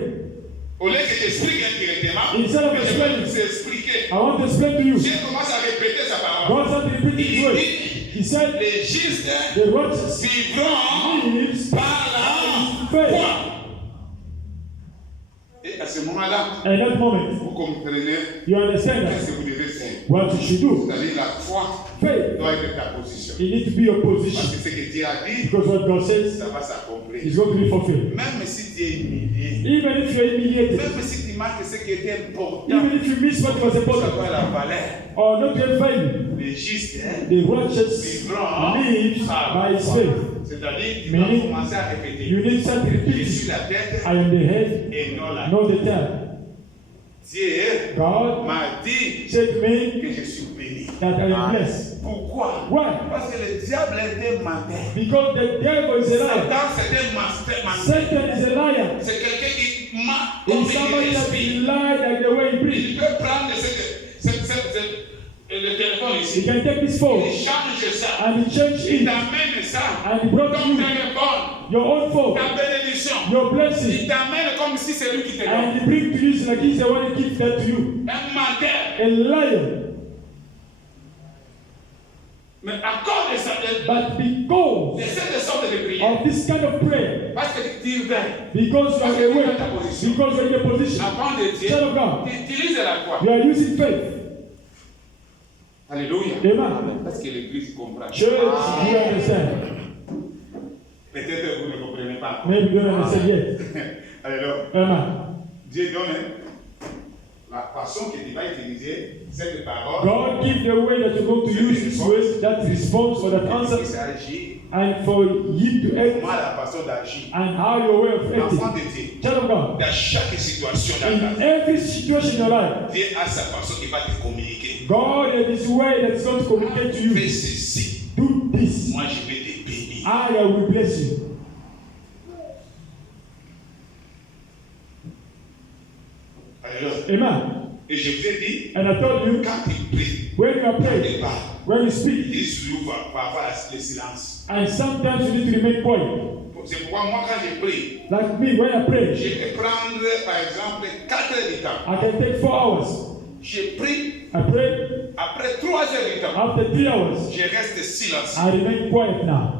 Au lieu que j'explique indirectement, Instead of je vais explaining, vous expliquer. I want to explain to you. Dieu commence à répéter sa parole. God started repeating his Il word. dit, He said, les justes the righteous vivront lives par la faith. foi. Et à ce moment-là, At that moment, vous comprenez you understand qu'est-ce that que vous devez faire. what you should do. C'est-à-dire la foi Faith, doit être ta position. it needs to be your Parce position. que ce que Dieu a dit, Because what God says ça va s'accomplir. is going to be fulfilled. Même si tu es humilié, Even if you're humiliated, même si tu manques ce qui était important, even if you miss what was ça important, va la valeur. or not your value, Les justes the righteous vivront lives par by la his foi. faith. C'est-à-dire, tu dois Meaning, commencer à répéter. You need to start Je repeating, suis la tête I am the head, et non la not the tail. Dieu God m'a dit said to me que je suis béni. that I am blessed. Pourquoi? Why? Parce que le diable était menteur. Because the devil is a liar. Satan, c'était menteur. Satan is a liar. C'est quelqu'un qui ment comme He's il somebody that respire. lied like the way he breathes. Il peut prendre le téléphone He ici. can take this phone Il change ça. and he changed Il it t'amène ça. and he brought Ton you téléphone, your own phone, ta bénédiction. your Il blessing, t'amène comme si c'est lui qui te donne. and he bring to you like he's the one who gives that to you. Un menteur. A liar. Mais à cause de ça, But because de cette sorte de prière, of this kind of prayer, parce que tu veilles, because you are awake, because you are in a position, avant de Dieu, child of God, tu utilises la foi. you are using faith. Alléluia. Amen. Parce que l'église comprend. Church, you understand? Peut-être que vous ne comprenez pas. Maybe you don't understand yet. Alors, Amen. Dieu donne la façon que tu vas utiliser cette parole. God give the way that you're going to use this word, that response or that Il answer, s'agit and for you to act, comment la façon d'agir. and how your way of L'enfant acting. de Dieu, Child of God, dans chaque situation dans ta in vie, every situation in your life, Dieu a sa façon qui va te communiquer. God has His way that's going to communicate to Fais you. ceci. Do this. Moi, je vais te bénir. I will bless you. Alors, Amen. et je vous ai dit, And I told you, quand tu pries, when you are tu praying, parles. when you speak, Il souvent va avoir le silence. and sometimes you need to remain quiet. C'est pourquoi moi, quand je prie, Like me, when I pray, je vais prendre, par exemple, 4 heures du temps. I can take 4 hours. Je prie, I pray. après 3 heures du temps, After 3 hours, je reste silence. I remain quiet now.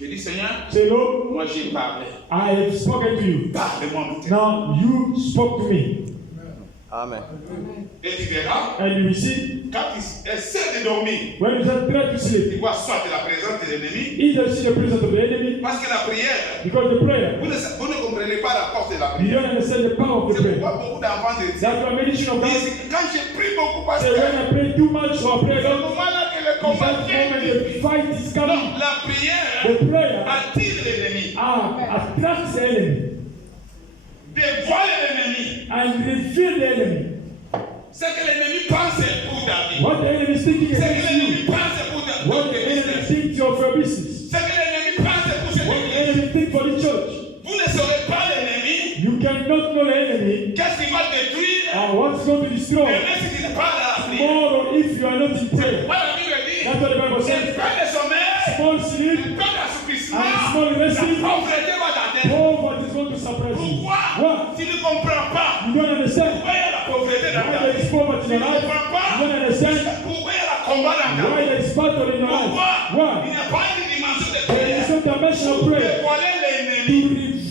Je dis, Seigneur, Say, Lord, moi j'ai parlé. I have spoken to you. Parle-moi maintenant. Now you spoke to me. Amen. Et tu verras, And you will see, quand tu essaies de dormir, when you try to tu sleep, vois soit la présence de l'ennemi, either see the presence of the enemy, parce que la prière, because the prayer, vous ne comprenez pas la force de la you prière. don't understand the power of the C'est prayer. pourquoi beaucoup d'enfants de Dieu That's why many children of God disent, quand je prie beaucoup, parce say, que when I pray too much or I pray c'est a au lot, moment là que le it's combat that vient. moment the fight is coming. Non, la prière The prayer attire l'ennemi, attracts the enemy dévoile l'ennemi. and reveal the enemy. Ce que l'ennemi pense pour ta vie. What the enemy is thinking Ce que against l'ennemi you, pense pour ta what votre the enemy business. thinks of your business, Ce que l'ennemi pense pour cette what the église. enemy thinks for the church. Vous ne saurez pas l'ennemi. You cannot know the enemy Qu'est-ce qui va détruire? and what's going to destroy. Même si tu n'es pas là. Tomorrow, if you are not in prayer, Moi, la Bible dit, that's what the Bible il says. prend le sommeil, Small sleep, il prend l'assouplissement, and small resting, la pauvreté va t'atteindre. poverty is going to suppress you. Pourquoi? What? Tu ne comprends pas. You don't understand Pourquoi il y a la pauvreté dans ta why there vie? is poverty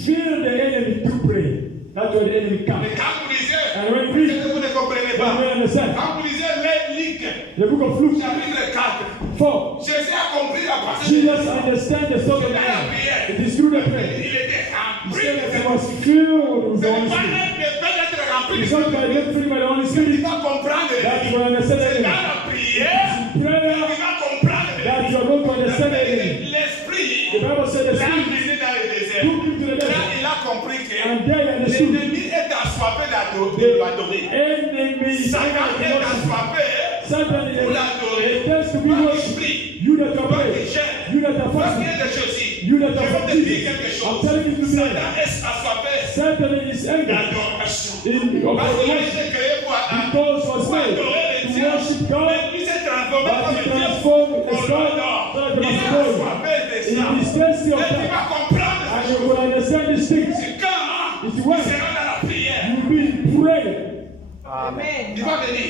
Fear the enemy to pray. That's where the enemy comes. Mais quand vous lisez, And when we peut-être que vous ne comprenez pas. don't understand. Quand vous lisez les Luc, The book of Luke chapitre 4, 4. Jésus a compris la partie. Jesus understands the story of man. It is through the prayer. Il était He rempli. said that he was filled with Ce the n'est Holy pas Spirit. le fait d'être rempli. It's not by being filled by the Holy Il Spirit va comprendre. that you will understand the C'est enemy. dans la prière In prayer qu'il va comprendre. that you are going to understand the enemy. L'esprit The Bible said the l'a Spirit mené dans le désert. took him to the Là, desert. il a compris que And there he understood l'ennemi est assoiffé de the l'adorer. enemy is Satan est angry. assoiffé Satan pour l'adorer. is tends to be Toi qui worshipped. pries, You that are toi qui praying. gênes, You that are toi qui fasting. es des choses. You that Je are vais te dire fasting. quelque I'm chose. telling you to Satan be est assoiffé Satan is angry. d'adoration. In Parce qu'il a worship. été créé pour Because was made adorer les to dieux. worship God. Mais lui s'est transformé But comme he un dieu. transformed On as God. l'adore. So that Il he est must know. assoiffé de ça. In his thirsty of Et tu that. vas comprendre And ces you choses. will understand these things. C'est quand It's tu when seras dans la prière. you will be in prayer. Il va venir.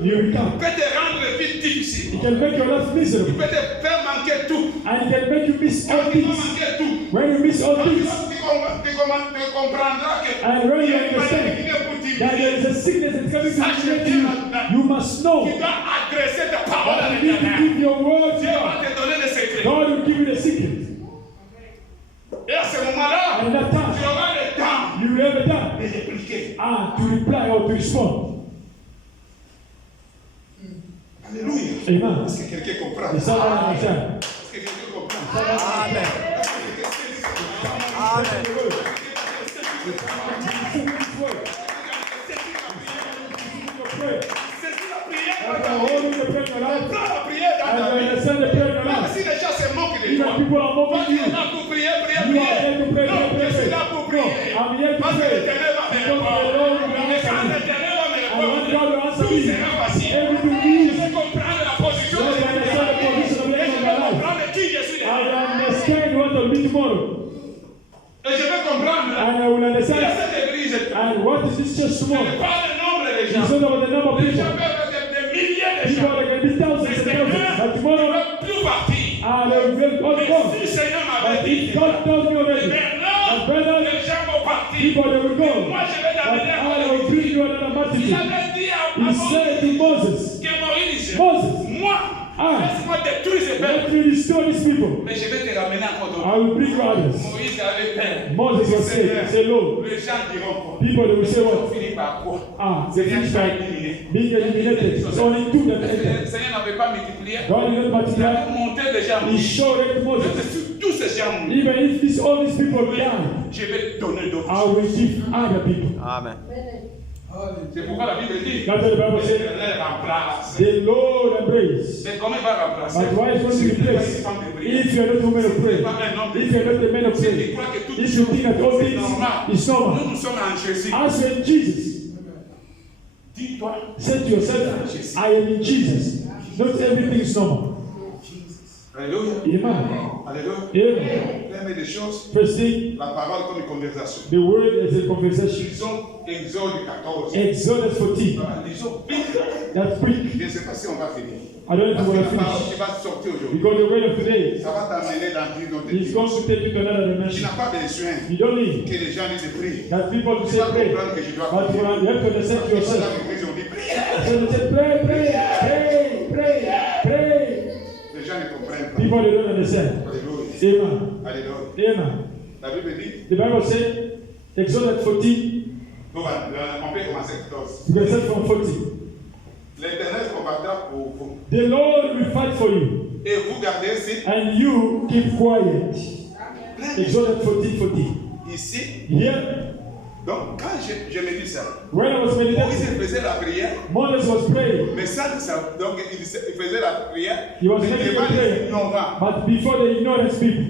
You will Il come. peut te rendre la vie difficile. It can make your life Il miserable. peut te faire manquer tout. And it can make you miss all Quand tu vas things. manquer tout, When you miss all things. tu comprendras que And when il y you a une maladie qui understand vient pour that there is t'humilier. a sickness that's coming to afflict you, you must know Tu dois adresser ta parole à that you need to l'Éternel. give your word to Dieu va God. te donner le secret. God will give you the secret. Et à ce moment-là, And at that tu time, auras le temps you will have a time de répliquer. to reply or to respond. Alléluia. Amen. Est-ce que quelqu'un comprend? Is that what I understand? Est-ce que quelqu'un comprend? Amen. Amen. C'est la prière As dans I ta hold vie. in the prayer in your life, Prends la prière dans as ta I vie. understand the prayer in your Même life, si les gens se moquent de even toi. people are Toi, mocking tu es you. là pour prier, prier, You are prier. here to pray, Non, pray, je suis pray. là pour No, prier. I'm here to Parce que pray. l'Éternel va me Because the répondre. Lord will Et answer quand me. l'Éternel va me I want God to répondre, answer tout me. sera facile. Everything Je is. vais comprendre la position Lord, de I understand the position of l'Éternel. Et je my vais life. comprendre qui je suis. I understand what will be tomorrow. Et je vais comprendre. And I will Il y a understand. cette église. And what is this church Ce tomorrow? n'est pas le nombre de It's gens. not about the number of Les people. gens peuvent être des milliers de People gens. are going to be thousands Mais and Seigneur, thousands. But ils ne tomorrow, peuvent plus partir. they will all Mais come. si le Seigneur m'avait But dit, if God told me already, maintenant, and brother, les gens vont partir. people they will go. Moi, je vais But t'amener à I will bring you another Il multitude. avait dit à He said to Moses, que Moïse, Moses, moi, laisse-moi détruire ces peuples. let me restore these people. Mais je vais te ramener encore d'autres. I will bring you others. Moïse avait peur. Moses was saying, say, Lord, Les gens diront quoi? people they will say On what? finit par quoi? The Seigneur fish t'a like éliminé. being eliminated. It's only two that Le enter. Seigneur n'avait pas multiplié. God did not Il multiply. avait monté déjà He Moïse. showed it to Moses. Tous ces gens mourent. Even if all these people die, Je vais te donner d'autres. I will give other people. Amen. C'est pourquoi la Bible dit That's what the Bible says. l'Éternel remplace. The Lord embrace. Mais comment il va remplacer? But why is going to replace? If you are not a man of prayer, if you are not a man of Si tu prayer, crois que tout if you think that all c'est things normal, is normal, nous sommes en Jésus. as you are in Jesus, Dis-toi, say to yourself, I am in Jesus. Not everything is normal. Alléluia. Amen. Alléluia. Amen. Première des choses, First thing, la parole comme une conversation. the word is a conversation. Lisons Exode 14. Exodus 14. Lisons vite. That's quick. Je ne sais pas si on va finir. I don't know Parce if que we're la going to parole finish. qui va sortir aujourd'hui, Because the word of today ça va t'amener dans une autre is going to dimension. take you to another Tu dimension. n'as pas besoin You don't need que les gens disent prie. that people to Tu say vas pray. comprendre que je dois But prier. you have to understand Dans yourself. l'église, on dit prie. So they say pray, pray, pray, pray, pray. Les gens ne comprennent pas. People they don't understand. Alléluia. Amen. Alléluia. Amen. La Bible dit, The Bible said, Exodus 14, on peut commencer 14. verset from 40. L'Éternel combattra pour vous. The Lord will fight for you, Et vous gardez ici. and you keep quiet. Exodus 14, 40. Ici. Here, Donc, quand je me dis ça, when I was meditating, Moïse faisait la prière, Moses was praying, mais ça, donc il faisait la prière, He was mais il making n'est pas a prayer. des ignorants. but before the ignorance people,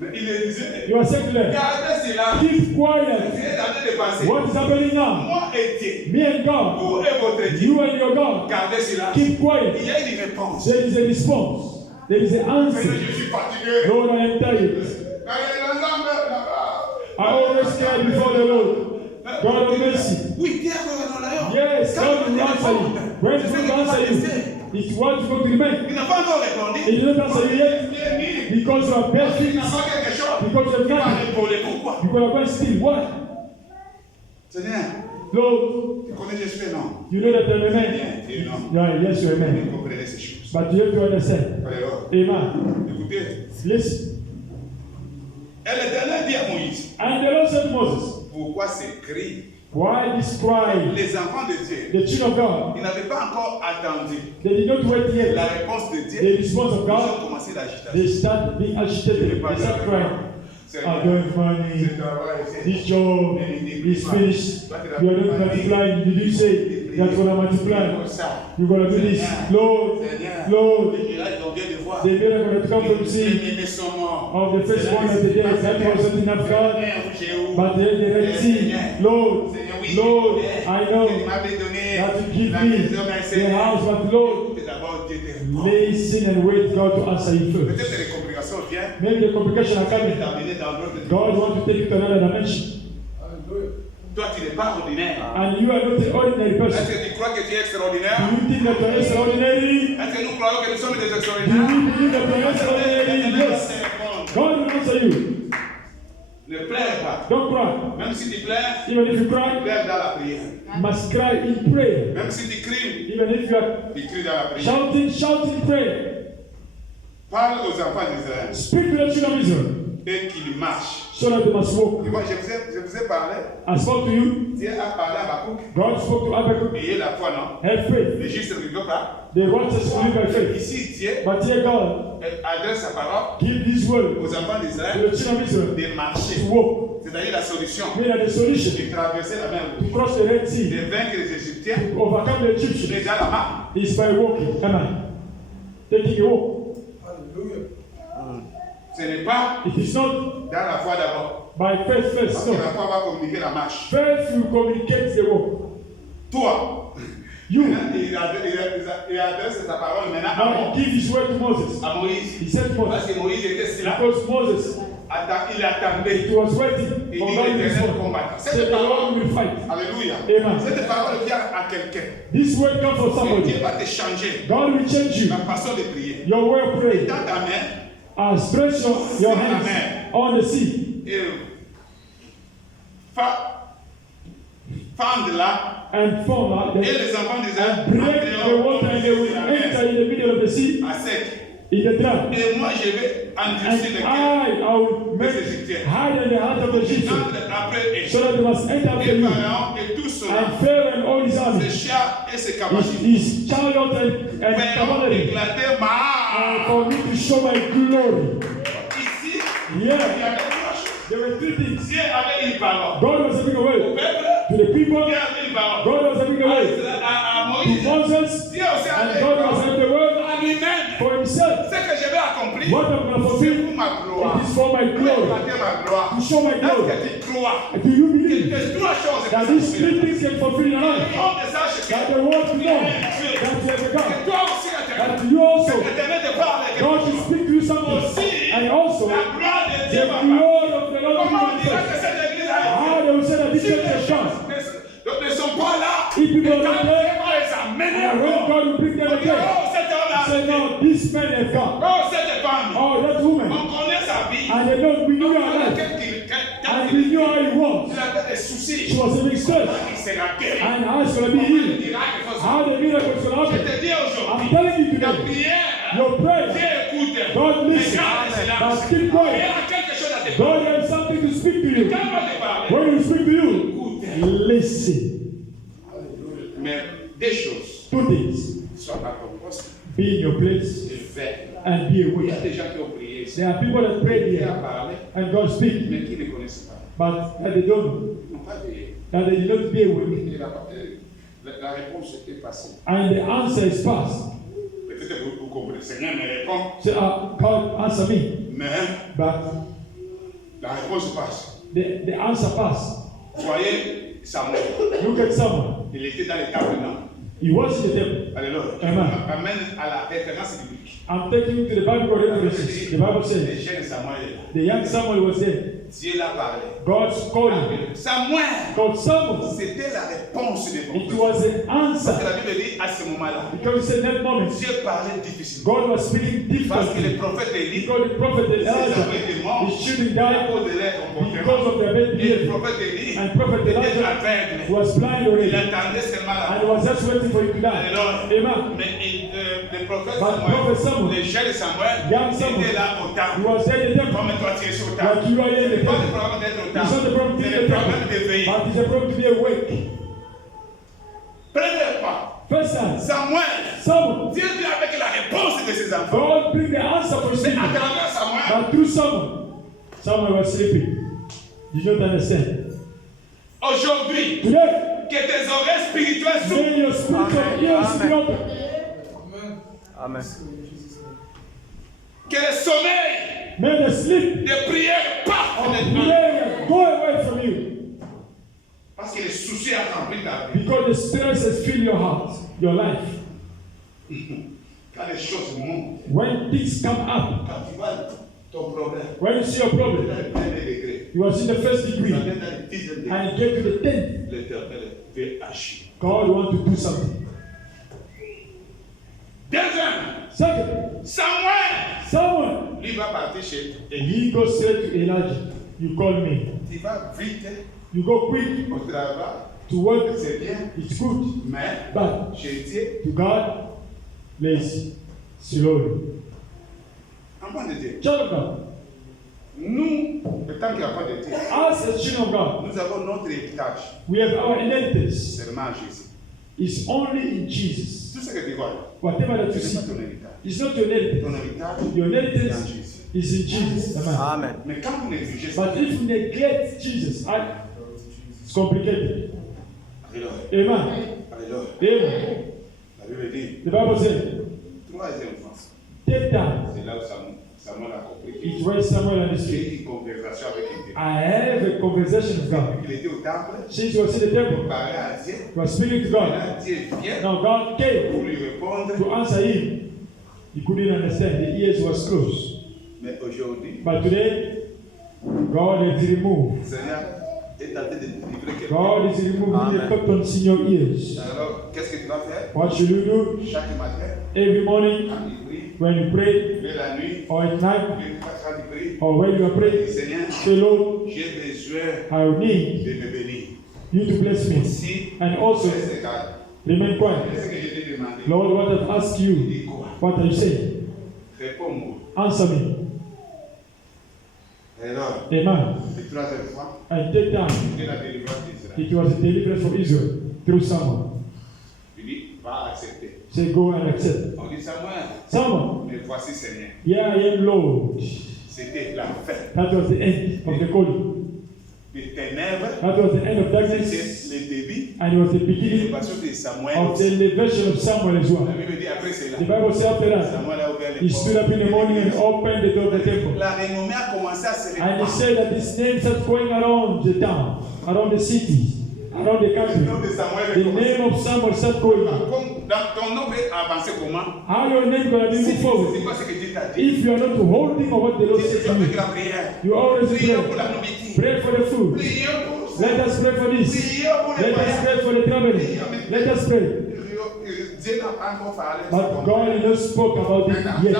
Mais il les disait, you are saying to them, gardez cela. keep quiet. Il est en train de penser, What is happening now? moi et Dieu, Me and God, vous et votre Dieu, you and your God, gardez cela. keep quiet. Il y a une réponse. There is a response. There is an Mais answer. je suis fatigué. Lord, I am tired. Mais l'ensemble, là-bas. I always cry before the Lord. God of mercy. Oui, Dieu a raison. Yes, God will answer you. When God will answer you, it's what you going to remain. Il n'a pas encore répondu. He did not answer you yet Il est mis. because you are Il perfect, n'a pas quelque chose. because you Il have va nothing. répondre pourquoi. You're going to go and steal. Why? Seigneur, Lord, tu connais Jésus, non? you know that I'm a man. Bien, Dieu, non. Yeah, yes, you're a man. Vous comprenez ces choses. But you have to understand. Alors, Amen. écoutez, Listen. et l'Éternel dit à Moïse, And the Lord said to Moses, pourquoi ces cris? why this cry? Les enfants de Dieu, The children of God, ils n'avaient pas encore attendu they did not wait yet. la réponse de Dieu. The response of Ils God, ont commencé l'agitation. they start being agitated. They start crying. I don't money. This job is finished. You are not multiplying. Did you say that's going to multiply? You're going to do this. Lord, Lord. The miracle that come from sea of the first one of the day. That wasn't enough, God. But then the Red Sea. Lord, Lord, I know that you give me the house, but Lord, listen and wait God to answer you first. Peut-être les complications viennent. Maybe the complication are coming. T'amener dans l'autre God wants to take you to another dimension. Toi, tu n'es pas ordinaire. And you are not an ordinary Est-ce person. que tu crois que tu es extraordinaire? Do you think that you are extraordinary? Est-ce que nous croyons que nous sommes des Do extraordinaires? you believe that you are extraordinary? Yes. God will answer you. Ne pleure pas. Don't cry. Même si tu pleures, Even if you cry, pleure dans la prière. you must cry in prayer. Même si tu cries, Even if you are tu cries dans la prière. shouting, shout in prayer. Parle aux enfants d'Israël Speak to the children of Israel et qu'ils marchent. so that they must walk. Tu vois, je vous ai parlé. I spoke to you. Dieu a parlé à Habakkuk. God spoke to Habakkuk. Ayez la foi, non? Have faith. Les justes ne vivent pas. The righteous will live by faith. Ici, Dieu But here God, adresse sa parole give this word aux enfants to d'Israël the children of Israel de marcher. to walk. C'est-à-dire la solution Mean that the solution de traverser la mer to Rouge, cross the Red Sea, de vaincre les Égyptiens, to overcome the Egyptians, déjà là-bas. is by walking. Amen. Taking a walk. Ce n'est pas It is not dans la foi d'abord. by faith Parce first. que No. la foi va communiquer la marche. Faith will communicate the walk. Toi, You. il adresse sa parole maintenant à Now he give his word to Moses. Moïse. He said to Parce Moses, que Moïse était là. because Moses, Il attendait. he was waiting Il for dit God to l'éternel respond. combattant. Said Cette the Lord parole, will fight. alléluia. Amen. Cette parole vient à quelqu'un. This word comes from Dieu somebody. va te changer God will change you. la façon de prier. Your way of praying. Dans ta main, Stretch your hands on the sea et fendre-la, and form et les enfants d'Israël break the water and they will enter in the middle of the sea à sec. in the dry. Et moi, je vais endurcir And les cœurs I will make hide in the heart of the Egyptians entre après so that they must enter after et you. Pharaon et tout cela, And Pharaoh and all his ses army, chars et ses capacités. his chariot and Feront cavalry, éclater ma. for me to show my glory. Ici, il y Yeah, avait trois choses. there were three things. Dieu avait une parole. God was having a Au way peuple, to the people. Dieu avait une parole. God was having a way À to Moïse, Moses, Dieu aussi and avait une God was parole. having a word À lui-même. for himself. Ce que je vais accomplir, What I'm going to c'est fulfill, pour ma gloire. it is for my Pour glory, éclater ma gloire. to show my glory. Est-ce que tu crois Do you que believe ces trois choses that que these ça three fait? things can fulfill your life? On ne sache que That the world will know that you have a God. que toi aussi, That Éternel, you also, que l'Éternel te parle avec God will quelque chose. speak to you something. And also, La gloire de the Dieu va glory of the Lord Comment on will dira manifest. que cette église a How they will say that this Si church les has gens come. ne sont pas là, If people et are quand not Dieu there, va les amener and when encore, God will bring them on dira, again, oh, cet homme-là, say, no, this man has come. oh, cette femme, Oh, that woman. on connaît sa vie. And they know, we knew On her connaît life. And qu'il we knew how he was. avait des She soucis. was having stress. Il sera guéri. And how it's going to be On healed. dira qu'il faut se- How the miracles will Je happen. te dis I'm aujourd'hui, telling you la today, prière, your Dieu prayer, écoute. God Mais listen. garde cela. But keep Il going. y a quelque chose à te God parler. has something to speak to you. Quand on va te parler, When he speak to you, écoute. listen. Mais des choses, Two things. sois à ton poste Be in your place et veille. and be Il y a awake. des gens qui ont prié ici, There are people that pray qui ont here parlé, and God speak, mais qui ne connaissent pas. but that they don't know. Ils n'ont pas veillé. That they did not be awake. Et la réponse était passée. And the answer is past. Peut-être que vous comprenez. Seigneur me répond, Say, God, answer me. mais But la réponse passe. the answer passed. Voyez Samuel. Look at someone. Il était dans les tabernacles. He was in the temple. Alléluia. Amen. Amène à la référence biblique. I'm taking you to the Bible references. The Bible Le says jeune Samuel est là. the young Samuel was there. Dieu l'a parlé. God's calling. Samuel, God Samuel. c'était la réponse de It mon was an Parce que answer. la Bible dit à ce moment-là, Because he said that moment, Dieu parlait difficilement. God was speaking Parce que differently. le prophète Élie, Because the prophet ses Elijah amis étaient morts is shooting à down cause de leur because comportement. of their bad Et le behavior. prophète Élie And prophet était Elijah aveugle. was blind Il already. attendait seulement la And was just waiting for you to die. Alléluia. Amen. Mais le prophète But prophet Samuel, le jeune Samuel, young Samuel, était là au he temple. was there in the temple. Comme toi tu es sur le temple. Like you are in the C'est pas le temple. problème d'être au It's not the temple. problem to C'est be le in the problème temple. de veiller. But it's a problem to be awake. Premier pas. First time, Samuel, Samuel, Dieu vient avec la réponse de ses enfants. God bring the answer for Mais sin. à travers Samuel, But through Samuel was sleeping. You don't understand. aujourd'hui, Today, que tes oreilles spirituelles s'ouvrent. may your spiritual ears be open. Amen. Que le sommeil May the sleep de prière parte of de toi. prayer go away from you. Parce que les soucis ont rempli ta vie. Because the stress has filled your heart, your life. Quand les choses montent, When things come up, quand tu vois ton problème, when you see your tu es dans problem, le premier degré, you are in the first tu degree, es dans le 10e degré, and get to the 10th. l'Éternel veut agir. God wants to do something. Deuxième, Second, Samuel, someone, lui va partir chez and Élie. he goes straight to Elijah. You call me. Tu vas vite You go quick au travail, to work. c'est bien, It's good. mais But chez Dieu, to God, lazy, slowly. enfant de Dieu, Child of God, nous, le temps qu'il y a pas de Dieu, us as children of God, nous avons notre héritage we have our inheritance. seulement en Jésus. It's only in Jesus. Tout ce que tu vois, Whatever that you ce n'est pas see, ton héritage. it's not your inheritance. Ton héritage, Your c'est en inheritance Jésus. is in Jesus. Amen. Amen. Mais quand vous négligez ça, But if you neglect Jesus, it's complicated. Alléluia. Amen. Alléluia. Amen. La Bible dit, The Bible says, troisième fois, take time. c'est là où Samuel a compris It's qu'il when Samuel understood. j'ai une conversation avec Dieu. I have a conversation with God. Il était au temple, Since he was in the il temple, parlait à Dieu, he was speaking to et God. là Dieu vient Now God came pour lui répondre. to answer him. He couldn't understand. The ears was closed. Mais aujourd'hui, But today, God has removed. le Seigneur est en train de délivrer quelqu'un. God is removing the cotton in your ears. Alors, qu'est-ce que tu vas faire? What should you do? Chaque matin, Every morning, quand tu pries, when you pray, mais la nuit, or at night, quand tu pries, or when you are dis praying, Seigneur, say, Lord, j'ai besoin I need de me bénir. you to bless me. Si, And also, reste calme. remain quiet. Qu'est-ce que je t'ai demandé? Lord, what I've asked you, Dis quoi? what are you saying? Réponds-moi. Answer me. Alors, Amen. la troisième fois, And take time. c'est la délivrance d'Israël. It was a deliverance for Israel through someone. Il dit, va accepter. Say, go and accept. On dit, Samuel, Someone, mais voici Seigneur. here I am, Lord. C'était la fin That was the end of the calling. des ténèbres. That was the end of darkness. C'était le début And it was the de beginning l'élévation de Samuel. of the elevation of Samuel as La well. Bible dit, après cela, The Bible says after that, Samuel a ouvert les he stood up in the morning and opened the door of the temple. La renommée a commencé à se And he répandre. said that his name started going around the town, around the city, around the Le nom country. de Samuel The est commencé. name of Samuel started going. Comme dans ton nom peut avancer comment? How your name gonna be Si moved tu forward? ne sais pas ce que Dieu t'a dit, If you are not holding on what the Lord tu said fais to avec you, la prière. you always Prions pour pray. la nourriture. Pray for the food. Prions pour Let us pray for this. Prions pour les Let us voyages. pray for the traveling. Let us pray. Dieu n'a pas encore parlé. But God has not spoke about it yet.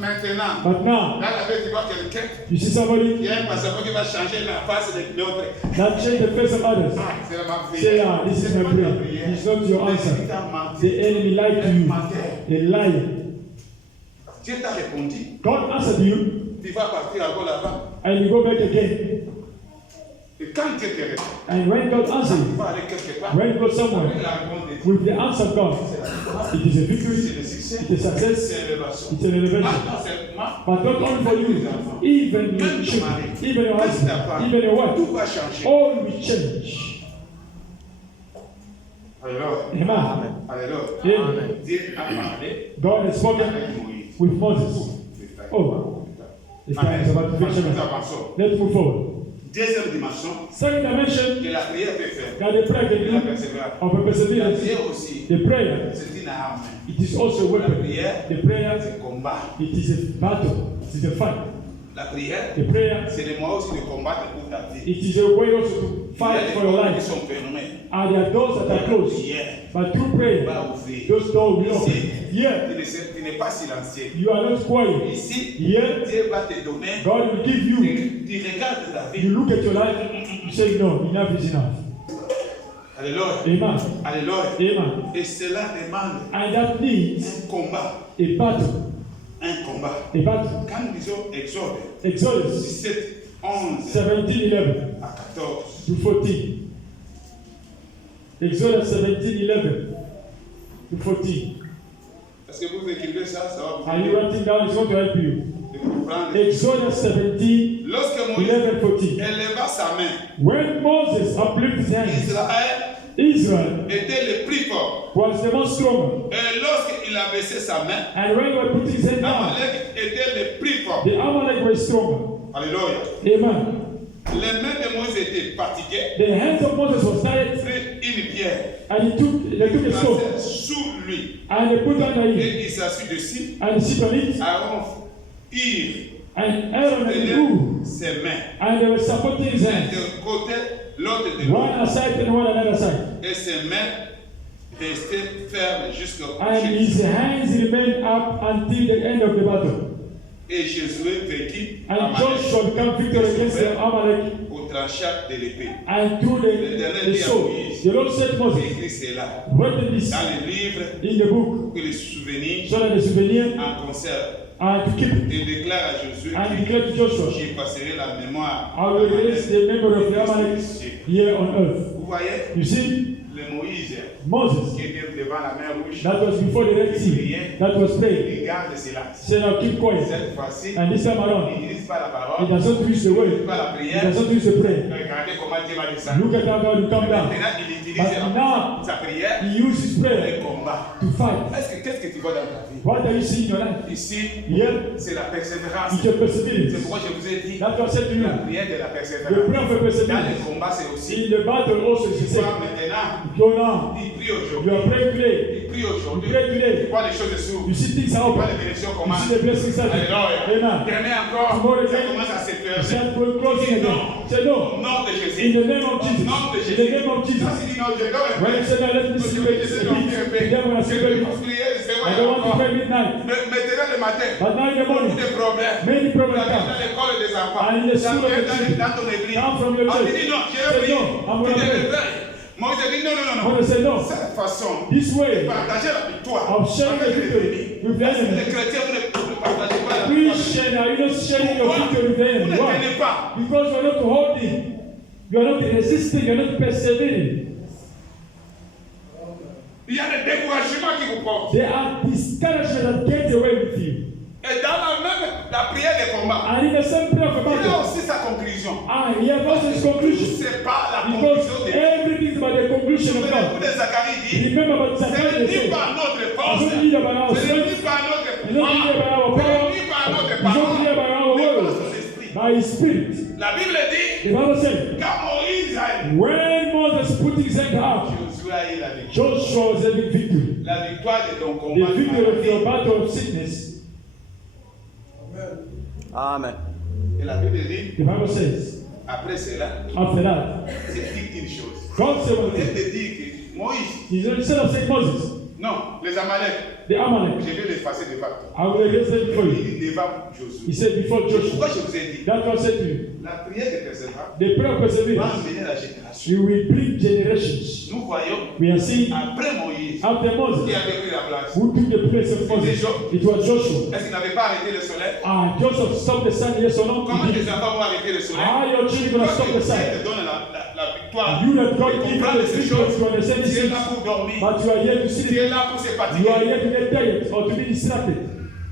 Maintenant, But now, dans la vie, tu vois quelqu'un you see somebody qui a un passeport qui va changer la face de l'autre. that changed the face of others. Ah, c'est ma prière. Say, ah, this is C'est my pas ta prayer. prière. It's not your answer. L'ennemi t'a menti. The enemy lied to Un you. menteur. A liar. Dieu t'a répondu. God answered you, Tu vas partir encore là-bas. and you go back again. Et quand Dieu te répond, And when God answers tu you, vas aller quelque part. when you go somewhere Avec la réponse de Dieu. with the answer of God, it is a C'est victory, le succès. it is a success, C'est l'élévation. it's an elevation. Maintenant, c'est moi. But not only for you, even your children, even your husband, even your wife, Tout va changer. all will change. Alors, Amen. alors, Amen. Dieu a parlé God has spoken avec Moïse. with Moses. Oh, the time is about to finish. Nous avançons. Let's move forward. Deuxième dimension Second dimension, que la prière peut faire. that the prayer Et la can do persévérance. of a La perseverance. prière aussi, The prayer, c'est une arme. it is also a La weapon. prière, The prayer, c'est combat. it is a battle. It is a fight. La prière, The prayer, c'est le moyen aussi de combattre pour ta vie. it is a way also to Il y fight a for des your portes qui life. sont fermées. And there are doors that are closed. Prière But through prayer, va ouvrir. those doors will open. Ici, Here, tu n'es pas silencieux. you are not quiet. Ici, Here, Dieu va te donner. God will give you. Tu regardes ta vie. You look at your life, you say, no, enough is enough. Alléluia. Amen. Alléluia. Amen. Et cela demande And that needs un combat. a battle. Un combat. A battle. Quand nous lisons Exode Exodus 17, 11 17:11 à 14. to 14. Exodus 17:11 to 14. Est-ce que vous écrivez ça? Ça va vous Are you aider writing down? It's going to help you. de comprendre. Exodus 17, Lorsque Moïse 11-14. éleva sa main, When Moses uplifted his hands, Israël Israel était le plus fort. was the most strong. Et lorsqu'il a baissé sa main, And when he was putting his hand down, Amalek était le plus fort. the Amalek were stronger. Alléluia. Amen. Les mains de Moïse étaient fatiguées. The hands of Moses was tired, Prit une pierre, and they took a stone, placée sous lui, and they put under him, et il s'assit dessus. and he sit on it, Aaron ire, and Aaron and tenait Hur, ses mains, and they were supporting his l'un hands, de côté, l'autre de one l'autre, aside and one another side. et ses mains restaient fermes jusqu'au And coucher. his hands remained up until the end of the battle. Et Josué vainquit And Amalek Joshua became victor against the Amalek, au tranchant de l'épée. and through the sword. The Lord said to J'ai Moses, écrit cela write this dans le livre in the book, que les souvenirs so that the souvenir, en conserve. and to keep it, Et déclare à Josué and que declare to Joshua, j'effacerai la mémoire I will erase the memory of the Amalek here on earth. Vous voyez, You see, le Moïse Moses, qui était devant la mer rouge, that was before the Red Sea, that was praying. il garde silence. Say now keep quiet. Cette fois-ci, And this time il around, n'utilise pas la he parole, does not use the il word, n'utilise pas la he prière. does not use the prayer. Regardez comment Dieu va descendre. Look at how God will come down. Maintenant, il utilise But now, sa prière he uses pour prayer le combat. to fight. Qu'est-ce que tu vois dans ta vie? What are you seeing in your life? Ici, Here, c'est la persévérance. it's your C'est perseverance. pourquoi je vous ai dit, That's what I said to la you. prière de la The persévérance. prayer for Dans le perseverance. combat, c'est aussi. In the battle also, she Tu said, vois maintenant, go now. il prie You aujourd'hui. are praying today. Il prie You aujourd'hui. pray today. Tu vois les choses s'ouvrent. You see things are Tu vois open. les bénédictions You commencent. see the blessings are there. Alléluia. Amen. Demain encore, Tomorrow ça again, commence à se you faire. start going closing again. Say Au no. nom de In Jésus. the name of Au Jesus. nom de In Jésus. the name of Jesus. Quand tu dis non, je dois When you say that, let me see it. The devil has je said vais it. prier, c'est I don't want to vrai pray encore. midnight. Maintenant le matin, But now in the beaucoup morning, de problèmes. many Ça problems vient come. dans l'école des enfants. And in the Ça school of vient the children. dans ton église. Come from your On te church. dit non, je Say vais prier. no, I'm Tu gonna te pray. réveilles. Moïse dit non, non, non, non. When they say no, Cette façon this de way partager la victoire of sharing the avec les victory ennemis. with the Les enemy. chrétiens, vous ne partagez pas la victoire. Christian, are you not sharing your victory with the Vous enemy? ne Why? tenez pas. Because you are not holding, you are not resisting, you are not persevering. Il y a des découragements qui vous portent. There are discouragements that get away with you. Et dans la prière des combats, And in the same prayer of il y a battle, aussi sa conclusion. he has also his conclusion. C'est pas la Because conclusion de everything is about the conclusion of Souvenez-vous God. de Zacharie dit, Remember about ce Zachariah, n'est they ni say, par notre it's force, not need about our ce n'est strength, ni par notre it's not need pouvoir, about our ce power, n'est ni par notre it's not need about parole, our mais par words, son esprit. by his spirit. La Bible dit, The Bible said, quand Moïse a eu, when Moses put his hand up, Josué a eu la victoire. Joshua was having victory. La victoire de ton The combat. victory of your battle of sickness. Amen. Et la Bible dit, The Bible says, après cela, after that, c'est dit une chose. God said Au one lieu thing. de dire que Moïse, Instead of saying Moses, non, les Amaleks, the Amalek, je vais l'effacer de facto. I will erase them before Il you. dit devant Josué. He said before Pourquoi Joshua. je vous ai dit, That's what I said to you. la prière de persévérance The prayer of va perseverance, amener la génération. you will bring generations. Nous voyons, We are seeing après Moïse, after qui Moses, avait pris la place, who took the place of Moses. It was Joshua. est-ce qu'il n'avait pas arrêté le soleil? Joseph stopped the sun, yes or no? Comment He tes did. enfants vont arrêter le soleil? Your children Quand gonna stop the Dieu sun. te donne la victoire, You that de God give you comprendre the ces victory choses, to understand these tu es things, là pour dormir, but you are here to tu sleep. es là pour se You fatiguer. are here to get tired or to be distracted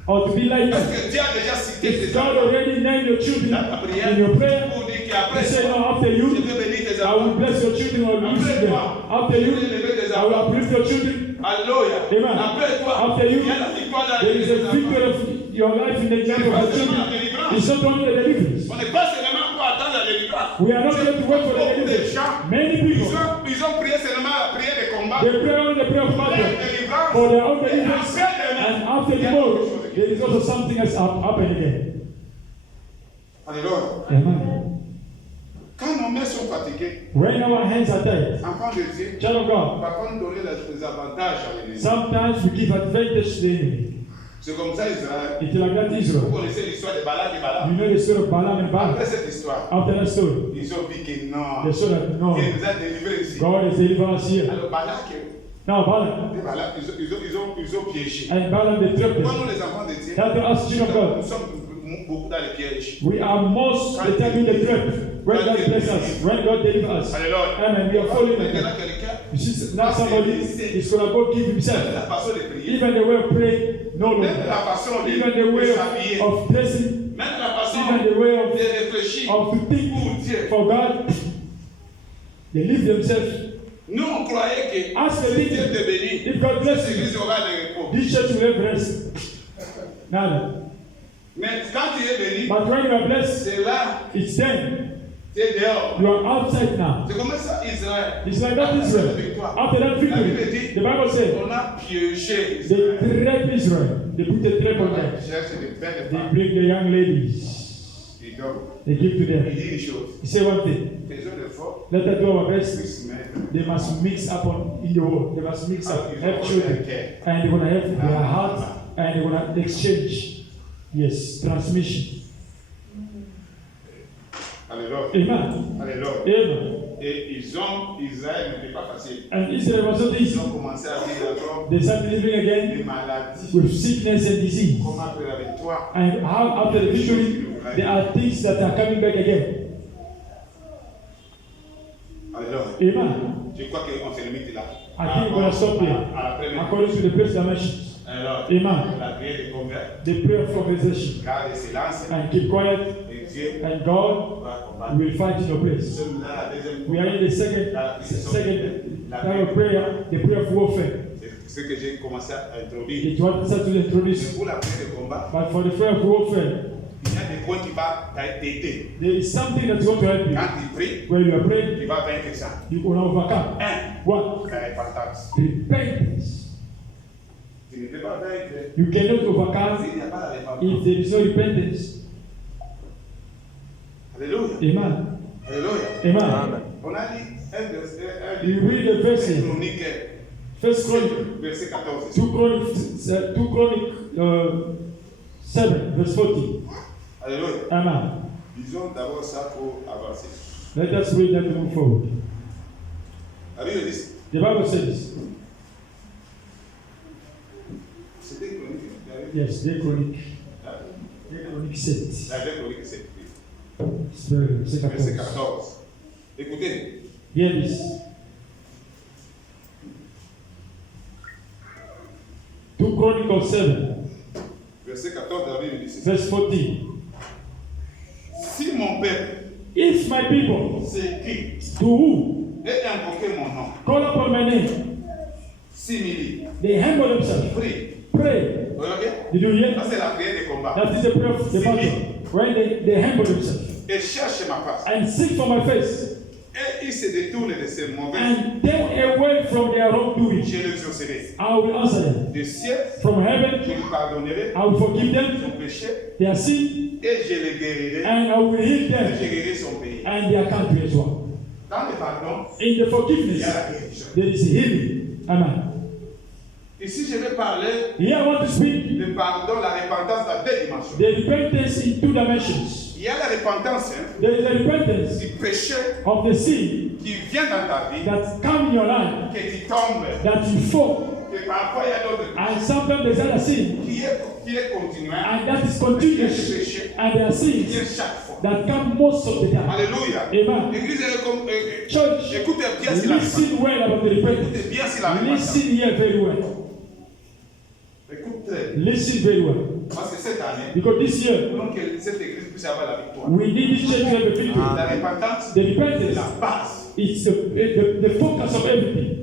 or to be lightened. Est-ce que Dieu a déjà cité If tes God enfants already named your children dans ta prière in your prayer, pour dire He qu'après said, ça, no, after je you, vais bénir tes I will enfants? bless your children or use them. After you, I will uplift your children. Alléluia. Amen. Après toi, After you, il y a la victoire dans la there vie is des a enfants. victory of your life in the example of the children. It's not only the deliverance. On n'est pas seulement pour attendre la délivrance. We are not here to wait for the Beaucoup de deliverance. gens, Many people, ils ont prié seulement la prière de combat. they pray on the prayer of La battle délivrance. for their own Et deliverance. après demain, And after tomorrow, there is also something else happening again. Alléluia. Amen. Quand nos mains sont fatiguées, When our hands are tied, enfants de Dieu, child of on God, va pas nous donner les avantages à l'ennemi. sometimes we give advantage to the enemy. C'est comme ça Israël. It's like that Vous Israel. connaissez l'histoire de Balak et Balaam. You know the story of Balaam and Après Balak. cette histoire, After that story, ils ont dit que non, they saw that no, Dieu nous a délivrés ici. God is delivering us here. Alors Balak Now Balaam et Balaam, ils ont piégé. and Balaam they trapped Quand them. nous les enfants de Dieu, That's us children of God. nous sommes beaucoup dans les pièges. We are most the time in the trap. When God bless us, when God delivers us. Alléluia. Amen. We are following Him. Maintenant quelqu'un, You see, now somebody is going to go give la himself. façon de prier, Even the way of praying, no même longer. la façon Even the de way s'habiller, of dressing, même la façon even the way de réfléchir of to pour think Dieu. for God, they leave themselves. Nous, on croyait que Ask the si Dieu people, te bénit, if God bless cette you, église aura le repos. this church will have rest. Nada. Mais quand tu es béni, But when you are blessed, c'est là, it's then. tu es dehors. You are outside now. C'est comme ça Israël. It's like that Israel. After that victory, the Bible says, On a piégé they Israël. trap Israel. They put a trap on On them. cherche des belles They femmes. bring the young ladies. Ils donnent. They give to Il them. dit une chose. He say one thing. Faisons l'effort. Let us do our best. Puisse mettre. They must mix up in the world. They must mix up, have children, and they're gonna have their heart, and they're gonna exchange, yes, transmission. Alléluia. Amen. Alléluia. Amen. Et Israël n'était pas facile. And Israel was not Ils easy. ont commencé à vivre encore They started living again des maladies. with sickness and disease. Comme après la victoire. And how after the victory, there are things that are coming back again. Alléluia. Amen. Je crois qu'on se limite là. I think we're gonna stop À here. la première. According to the first dimension. Alors, Amen. la prière de convert, The prayer of conversation. garde le silence. And keep quiet, Et Dieu and God va combattre. will fight in your Nous place. sommes là, la deuxième We are in the second type of prayer, the prayer of warfare. C'est ce que j'ai commencé à introduire. It was started to Mais introduce. pour la prière de combat, But for the prayer of warfare, il y a des points qui vont t'aider. there is something that's going to help you. Quand tu pries, When you are praying, tu vas vaincre ça. you will overcome. What? La repentance. Repentance. Tu ne peux pas vaincre You cannot overcome s'il n'y a pas la if repentance. there is no repentance. Alléluia. Amen. Alléluia. Amen. On a dit un verset, You read the verses. Chronique, First Chronicle, verset 14. 2 Chronicle 7, verse 40. Alléluia. Amen. Disons d'abord ça pour avancer. Let us read that to move forward. La Bible dit, The Bible says, c'était Chronique. yes, 2 Chronicle 7. La vraie Chronique, c'est C'est verset 14. 14. Écoutez, Hear this. 2 Chronicles 7, verset 14 de la Bible dit ceci. verse 14. Si mon peuple If my people, s'écrit to who et invoquer mon nom, call upon my name, s'humilie, they humble themselves, prie. pray. Vous voyez? Did you hear? Ça, c'est la prière de combat. That is the prayer of the battle. When they humble themselves Et cherche ma face. and seek for my face Et il se détourne de ses mauvais. and turn away from their wrongdoing, Je l'exaucerai. I will answer them. Du ciel, From je heaven, lui pardonnerai I will forgive them son péché their sin et je le guérirai. and I will heal Et je them guérirai son pays. and their country as well. Dans le pardon, In the il y forgiveness, a la guérison. there is healing. Amen. Ici, je vais parler Here I want to speak de pardon, la repentance dans deux dimensions. the repentance in 2 dimensions. Il y a la repentance There is a repentance du péché of the sin qui vient dans ta vie, that come in your life, que tu tombes, that you fall, que parfois il y a d'autres and sometimes there's other sin, qui est continuel, and that is qui est continuous, péché, and there are qui vient sins chaque fois. that come most of the time. Alléluia. Amen. L'église est comme. Church, Écoutez bien si la repentance. listen well about the repentance. Écoutez bien si la repentance. Listen here very well. Écoutez. Listen very well. Parce que cette année, Because this year, nous voulons que cette église puisse avoir la victoire. we need this church to have a victory. La repentance, The c'est repentance, la base. it's the focus of everything.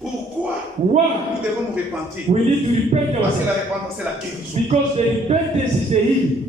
Pourquoi Why? nous devons nous repentir? We need to repent Parce que ourselves. la repentance, c'est la guérison. Because the repentance is the healing.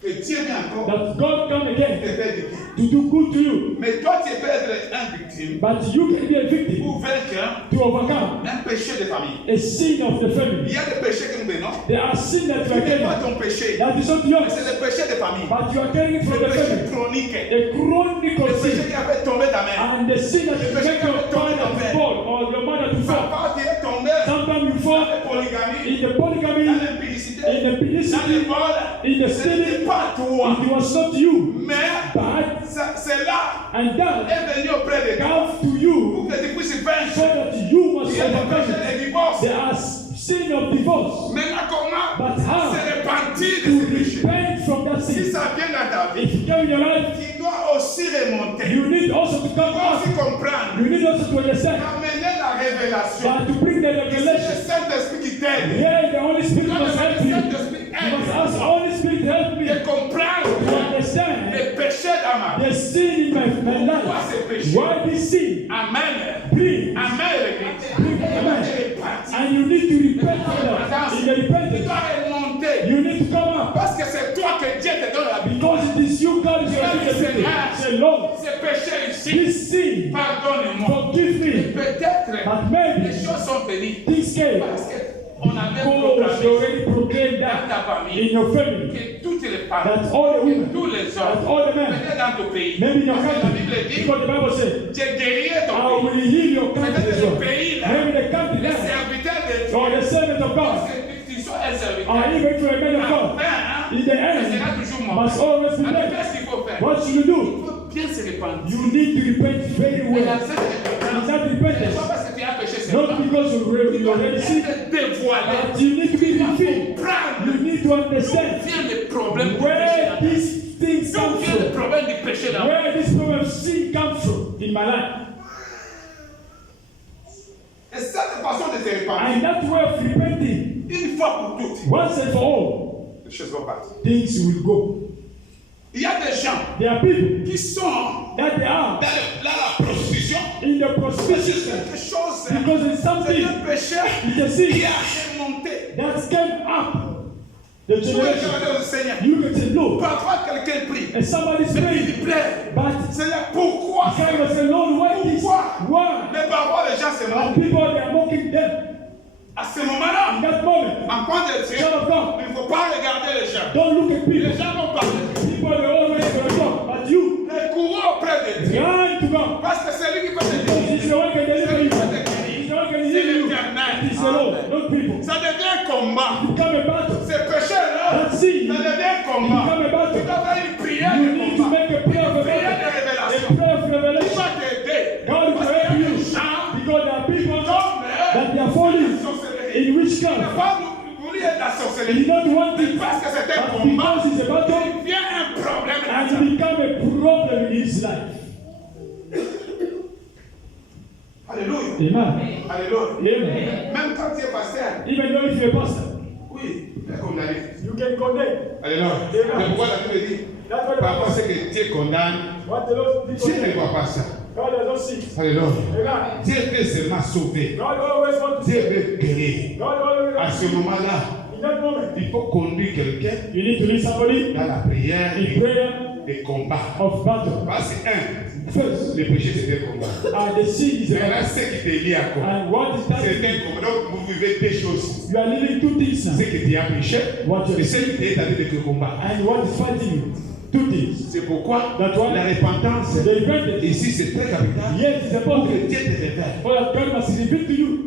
Que que Dieu vient encore that God come te again faire du bien. to do good to you. Mais toi, tu peux être un victime But you can be a victim pour vaincre to overcome un péché de famille. a sin of the Il family. y a des péchés que nous venons. There are sins that you Ce are n'est pas carrying. ton péché, That is not mais yours. c'est le péché de famille. But you are carrying it from Le the péché family. chronique. A chronic Le péché sin. qui a fait tomber ta mère. And the sin that you make your father to fall or your mother to fall. Papa, tu es tombé Sometimes you dans fall la polygamie, in the polygamy, dans l'impudicité, in the dans le pedicity, vol. in the Ce n'était stealing. pas toi. It was not you. Mais But c'est là and that est venu auprès de toi comes to you pour que tu puisses so vaincre. that you must Il y a des overcome péchés it. de divorce. There are sin of divorce. Maintenant, comment But how se repentir de to ces péchés? repent from that Si sin? ça vient dans ta vie, If you come in your life, tu dois aussi remonter. you need also to Tu come dois aussi up. comprendre. You need also to understand Amener la révélation. that to bring the C'est le revelation. Saint-Esprit qui t'aide. Here, the Holy Spirit Quand must le help you. Saint-Esprit You must aide ask the Holy Spirit to help me de to comprendre understand les péchés dans ma vie. the sin in my Pourquoi life. ces péchés? Why this sin? Amen. Please. Amen, l'Église. Amen. And you need to repent for that. In the Tu repentance, dois remonter. you need to come up. Parce que c'est toi que Dieu te donne la vie. Because it is you, God, is your victory. Say, Lord, Ces péchés ici, this sin, pardonne-moi. forgive me. Peut-être But maybe les choses sont venues things came parce qu'on avait because you proclamé already proclaimed dans that ta famille in your family. que toutes les femmes, That all the que women, tous les that hommes, all the men, peut-être dans ton pays. maybe in your Parce que la country, Bible dit, because the Bible says, j'ai guéri I ton pays. will heal your country Peut-être as le well. pays là, Maybe the country les there, serviteurs de Dieu, or the servant of God, parce que tu sois un serviteur. or even for a man of God, Enfin, in the ça end, sera toujours mon must always be Alors, there. qu'est-ce qu'il faut faire? What should you Il do? faut bien se répandre. You need to repent very Et la well. seule repentance, Is that c'est repentance? pas parce que tu as péché Not seulement. because you already sinned, C'est dévoilé. but you need to be revealed. Comprendre You need to d'où understand vient le problème du péché where dans ta vie. these things D'où come vient le from. problème du péché dans ta vie. Where this problem of sin comes from in my life. Et cette façon de se répandre, And that way of repenting, une fois pour toutes, once and for all, les choses vont partir. things will go. Il y a des gens There are people qui sont that they are dans la prostitution. in the C'est prostitution quelque chose, because it's c'est something, un péché it's a qui sin a remonté. that came up. The Tous les generation. gens du Seigneur. You can say no, Parfois, quelqu'un prie. and somebody's Mais praying, il plaît. but Seigneur, pourquoi? kind of say, Lord, why this? Why? Mais parfois, les gens se And moquent. people they are mocking them. À ce moment-là, In that moment, en point de Dieu, child of God, il ne faut pas regarder les gens. don't look at Les people. gens vont parler. People they always gonna talk, but you Les courants auprès de Dieu. run to God. Parce que c'est lui qui peut te Because dire. he's the one can C'est deliver lui you. qui peut te guérir. He's the one can C'est heal you. l'éternel. He's the Lord, not people. Ça devient un combat. Become a battle. Ces péchés-là, That sin ça devient un combat. become a Tu battle. dois faire une prière You de need to combat. make a prayer of a Prière de battle. révélation. A prayer of Il revelation. va t'aider. God will Parce qu'il y a help you. des gens Because there are people that they are qui falling sont sorcellerie. in Il n'a witchcraft. pas voulu être la He sorcellerie. don't want Mais it. parce que c'est un But combat, because it's a battle, il devient un problème dans and sa it vie. become a problem in his life. Alléluia. Amen. Alléluia. Amen. Même quand tu es pasteur, Even though if you're a pastor, oui, tu es condamné. you can condemn. Alléluia. C'est pourquoi la Bible dit, That's what the parfois Bible c'est says. que Dieu condamne, What the Lord did Dieu ne condemn. voit pas ça. God does not see. Alléluia. Amen. Dieu veut seulement sauver. God always wants to Dieu say. veut guérir. God always À wants ce moment-là, in that moment, il faut conduire quelqu'un you need to lead somebody dans la prière in prayer des combats. of battle. Parce que First, le péché c'est un combat. and the sin is a Maintenant, battle. ce qui te lie à quoi? And what is that? C'est un combat. Donc vous vivez deux choses. You are living two things Ce now. que tu as péché What you et ce qui t'est allé de te combat. and what is fighting you? Two things. C'est pourquoi That's why la repentance the repentance. ici c'est très capital. Yes, it's Pour important. que Dieu te révèle. For that God must reveal to you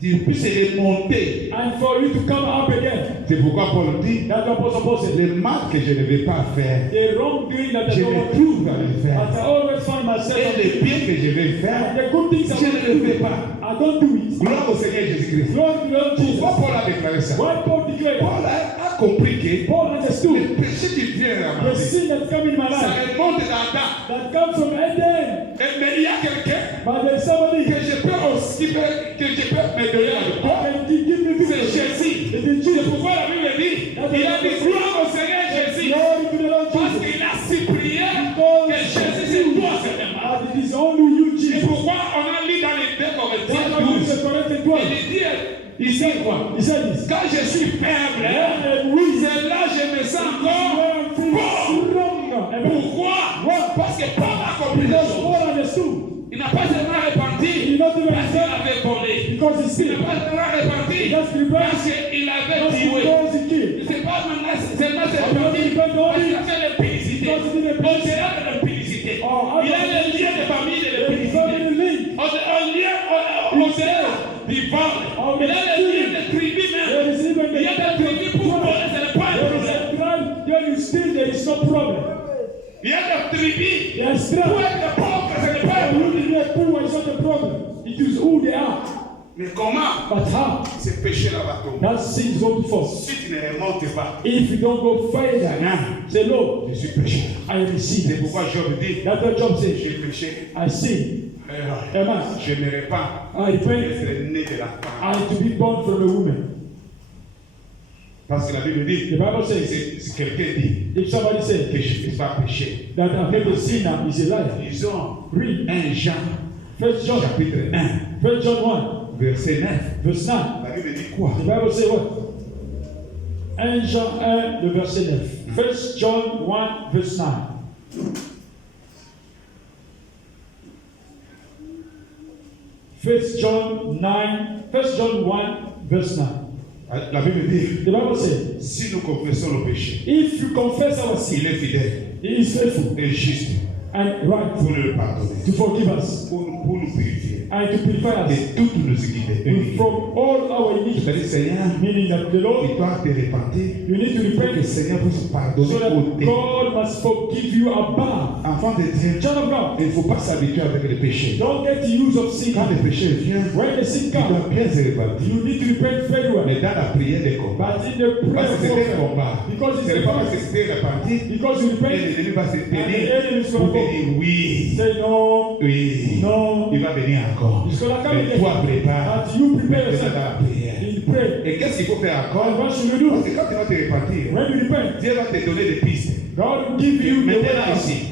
Tu puisses remonter. and for you to come up again. C'est pourquoi Paul dit That's what Apostle Paul said. le mal que je ne vais pas faire, The wrongdoing that je I me don't trouve à le but faire. I always find myself Et le bien que je vais faire, and the good things I je ne le want fais to do. pas. I don't do it. Gloire au Seigneur Jésus-Christ. Lord, Lord Jesus. Pourquoi Paul a déclaré ça? What Paul declared, Paul a compris que Paul understood le péché qui vient à ma the vie, sin that come in my ça life remonte d'Adam. that comes from Eden. Mais il y a quelqu'un But there's somebody que je peux aussi que je peux me donner à le who can give me C'est victory. Jésus. It is C'est Jesus. pourquoi la Bible dit, il a dit gloire au Seigneur Jésus. Glory to the Lord Parce Jesus. qu'il a si prié que Jésus c'est toi seulement. And it is only you, C'est Jesus. pourquoi on a lu dans les 2 That's Corinthiens why we 12. say Corinthians Il 12. dit, Il sait quoi? He said this. Quand je suis faible, c'est là que je me sens encore fort. Pourquoi? Parce que Paul a compris les choses. Paul understood. Il n'a pas seulement répandu parce qu'il avait volé. Because he Il still. n'a pas seulement répandu parce qu'il avait tué. Because he killed. C'est pas maintenant seulement répandu parce qu'il a fait l'impudicité. Au-delà de l'impudicité. Il a le lien de famille de l'impudicité. Au-delà du vol. Il a le lien de tribu même. Il y a des tribus pour voler, ce n'est pas un problème. When you steal, there is no problem. Il y a des tribus Yes, pour être pauvre, ce n'est pas un problème. you need poor is not a problem. It is who they are. Mais comment But how? ce péché là-bas tombe? That sin is going to fall. Si tu ne remontes pas, If you don't go further, say no, je suis péché. I am a C'est sinner. pourquoi Job dit, That's what Job says. j'ai péché. I sin. Amen. Je ne répands I repent. d'être né de la femme. I to be born from a woman. Parce que la Bible dit, The Bible says, si quelqu'un dit if somebody says que je ne suis pas péché, that I've made a sinner, is a liar. lisons Read 1 Jean, 1 John, chapitre 1, 1 John 1, verset 9. verse 9. La Bible dit quoi? The Bible says what? 1 Jean 1, le verset 9. 1 John 1, verse 9. 1 John 1, verse 9. La Bible dit, The Bible says, si nous confessons nos péchés, if you confess our il sin, est fidèle he is faithful et juste and right pour nous le pardonner, to forgive us pour nous purifier and to purify us de toutes nos iniquités. from all our iniquities. C'est-à-dire, Seigneur, Meaning that the Lord, il doit te repentir you need to pour que le repent Seigneur puisse so pardonner that au début. God must forgive you above. Enfant de Dieu, Child of God, il ne faut pas s'habituer avec les péchés. don't get the use of sin. Quand le péché vient, When the sin il doit comes, bien se repentir. you need to repent very well. Mais dans la prière des combats, But in the prayer parce que c'est un warfare, combat, because ce it's n'est a pas parce que fight, c'était repenti because you et repent, l'ennemi va se and the tenir enemy is pour going te to dire oui, say no, oui, no. il va venir encore. He's going to come Mais toi, again. prépare But you prepare maintenant yourself dans la prière. in prayer. Et qu'est-ce qu'il faut faire And encore? what should you Parce do? que quand tu vas te repentir, When you repent, Dieu va te donner des pistes. God will give you the Maintenant way.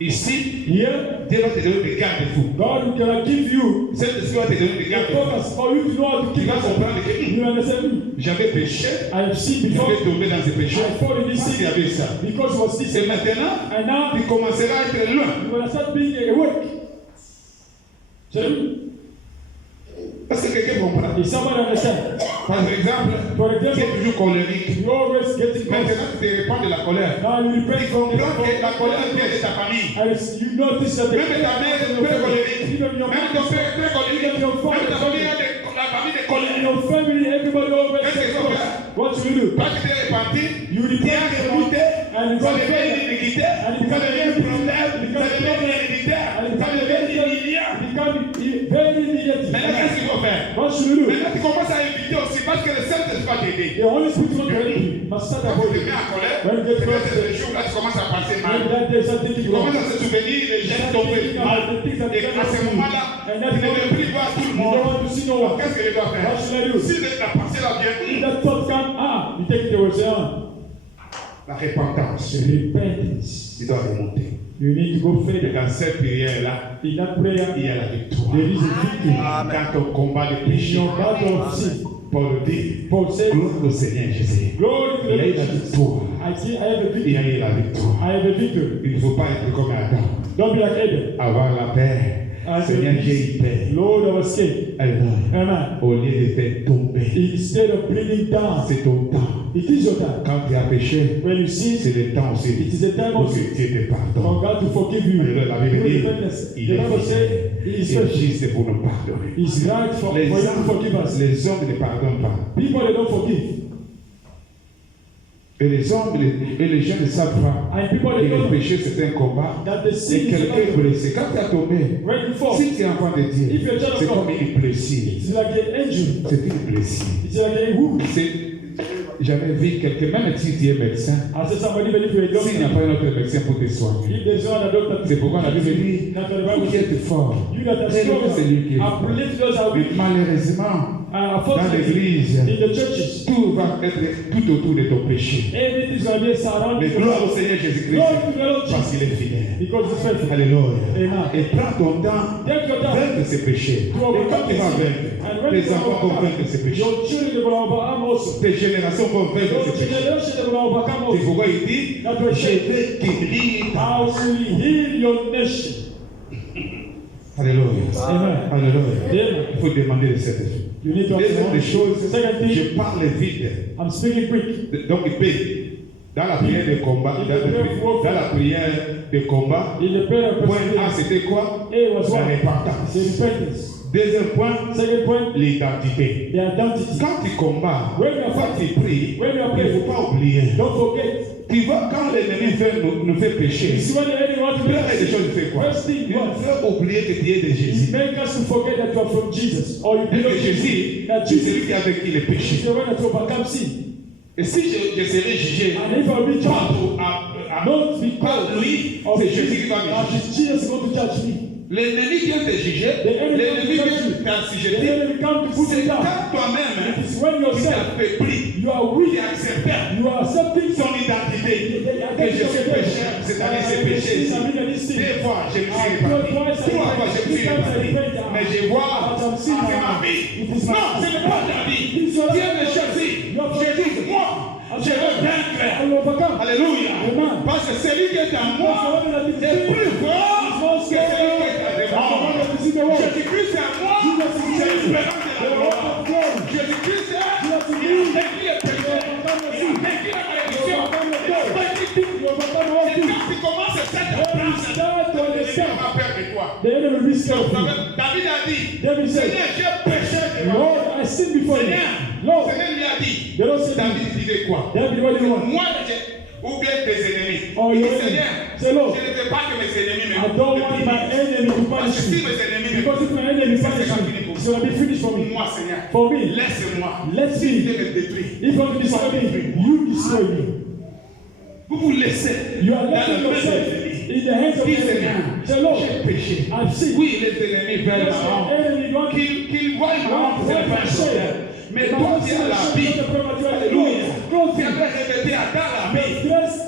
ici, Here, Dieu va te donner des garde-fous. God will give you Saint-Esprit va te donner des the garde-fous. purpose for you to know how to Tu keep vas yourself. comprendre que You understand me? j'avais péché, I have seen before. j'avais tombé dans ce péché. I fall in this Parce qu'il y sin avait ça. because it was this Et sin. maintenant, And now tu commenceras à être loin. you will start being awake. So, Parce que quelqu'un comprend. is someone understand? Par exemple, For tu es example, toujours colérique. you always getting close. Maintenant, tu te répands de la colère. Now you Tu repent comprends que la colère vient de ta famille. and you notice that Même ta mère est très colérique. even your Même ton père est très colérique. Même ta famille a la famille de in colère. your family, everybody always Qu'est-ce gets qu'il faut close. faire? What do you do? Quand tu t'es repenti, You tu as repent remonté, and you ça go devient une further. iniquité, And it ça becomes devient un problème, ça devient héréditaire, And it ça devient humiliant. become very immediate. Maintenant, qu'est-ce qu'il faut faire? What should you do? Maintenant, tu commences à éviter aussi parce que le Saint-Esprit va t'aider. The Holy Spirit will help you. Must start Quand tu te avoiding. mets en colère, When you get c'est close, le jour là, tu commences à penser when mal. that there's something Tu wrong. commences à se souvenir des gestes tombés mal. Et à ce moment-là, tu ne veux plus voir tout le You don't monde. want to see no one. Qu'est-ce que je dois faire? What should I do? Si la pensée là If vient, that thought comes, you take it away. Say, la repentance, repentance. il doit remonter. You need to go Et further. dans cette prière-là, In that prayer, il y a la victoire. there is a victory. Dans ton combat de In péché, your battle of sin, Paul dit, Paul said, gloire au Seigneur Jésus. glory to Il y a eu the la Lord. victoire. I have a Il victory. y a eu la victoire. I have a victory. Il ne faut pas être comme Adam. Don't be like Adam. Avoir la paix. Seigneur, j'ai eu paix. Lord, I was scared. Amen. Au lieu de faire tomber, Instead of bringing down, c'est ton temps. it is your time. Quand tu as péché, When you sin, c'est le temps aussi it is a time pour also que Dieu te for pardonne. God to forgive you. La Bible dit, Repentance. The il est Bible said, He is fidèle. faithful. Il est juste pour nous pardonner. It's right for Les you to forgive us. hommes ne pardonnent pas. People, they don't forgive. Et les hommes et les gens ne savent pas And people, que they le don't know péché c'est un combat. that the sin Et is quelqu'un est not. blessé. Quand tu as tombé, When you fall, si tu es enfant de Dieu, If you're a child of c'est God, comme une blessure. it's like an injury. C'est une blessure. It's like a wound. J'avais vu quelqu'un, même si tu es médecin, I said somebody, even if you're a s'il n'y a doctor, pas un autre médecin pour te soigner. if there's no other doctor, C'est pourquoi la Bible dit, That's what the vous Bible qui says. êtes fort, You that are relevez strong, celui qui est fort. uplift those who are Mais weak. malheureusement, dans l'église, in the churches, tout va être tout autour de ton péché. everything is going to be surrounded. Mais gloire au Seigneur Jésus-Christ, parce qu'il est fidèle. Because it's faithful. Alléluia. Amen. Et prends ton temps, Take your time. vaincre ses péchés. Et quand tu vas vaincre, tes enfants vont vaincre ses péchés. Your children will overcome also. Tes générations vont vaincre Your ses péchés. generation will overcome C'est also. pourquoi il dit, je vais guérir. I will heal your nation. Alléluia. Amen. Alléluia. Amen. Il faut demander de cette chose. You need to Deuxième des choses, Second thing, je parle vite. I'm speaking quick. Donc, dans la prière de combat, dans la prière de combat, In the prayer of point A, president, c'était quoi? A was La what? repentance. It's repentance. Deuxième point, Second point, l'identité. the identity. Quand tu combats, When you are quand tu pries, when you are il ne praying, faut pas oublier. don't forget. Tu vois, quand l'ennemi nous fait pécher, It's when the enemy wants to première des choses, il fait quoi? First thing, Il what? nous fait oublier que tu es de He Jésus. make us to forget that you are from Jesus. Or you Et belong que to Jésus, that c'est Jesus celui qui a vaincu le is péché. the one that overcomes sin. Et si je serais jugé And if I will be par, judged, not par because lui, of c'est Jésus qui va me that juger. is Jesus going to judge me. L'ennemi vient te juger, The enemy l'ennemi comes to vient judge you. The t'assujetter. enemy comes to put C'est you down. quand toi-même It is when tu yourself, t'affaiblis, you are tu weak, acceptes you are accepting son identité, que je suis pécheur, c'est-à-dire c'est péché ici. Des fois, je me suis réparti. 3 fois, je me suis réparti. Mais je vois, c'est ma vie. Non, ce n'est pas ta vie. Dieu me choisit. Je dis, moi, je veux vaincre. Alléluia. Parce que celui qui est en moi est plus fort que celui qui est devant. Jésus-Christ est en moi, c'est l'espérance de la gloire. Jésus-Christ il a vaincu le péché, il a vaincu la malédiction, il a vaincu tout. Et quand tu commences cette apprendre, l'ennemi va peur de toi. the enemy will be scared of you. David a dit, David said, Seigneur, j'ai péché devant Lord, toi. I sin before you. Seigneur, Lord, Seigneur lui a dit, the Lord said, David disait quoi? David, what do you want? Moi, ou bien tes ennemis. Oh, Il dit, your Seigneur, enemy. Say, Lord, je ne veux pas que mes ennemis me I don't want my enemy to Parce punish que si me. mes ennemis me Because if my enemy punish me, it's going to be finished for me. moi, Seigneur, For me, laisse-moi. let Si me. tu veux me détruire, If you want to destroy me, you destroy me. vous vous laissez You are dans letting le main yourself des ennemis. in the hands of Dis, the Seigneur, enemy. Say, Lord, j'ai péché. I've sinned. Oui, les ennemis veulent Yes, ma honte. the enemy want to Qu'ils voient ma honte, c'est pas un problème. Mais toi, tu as la vie. Alléluia. Tu avais répété à dans la vie.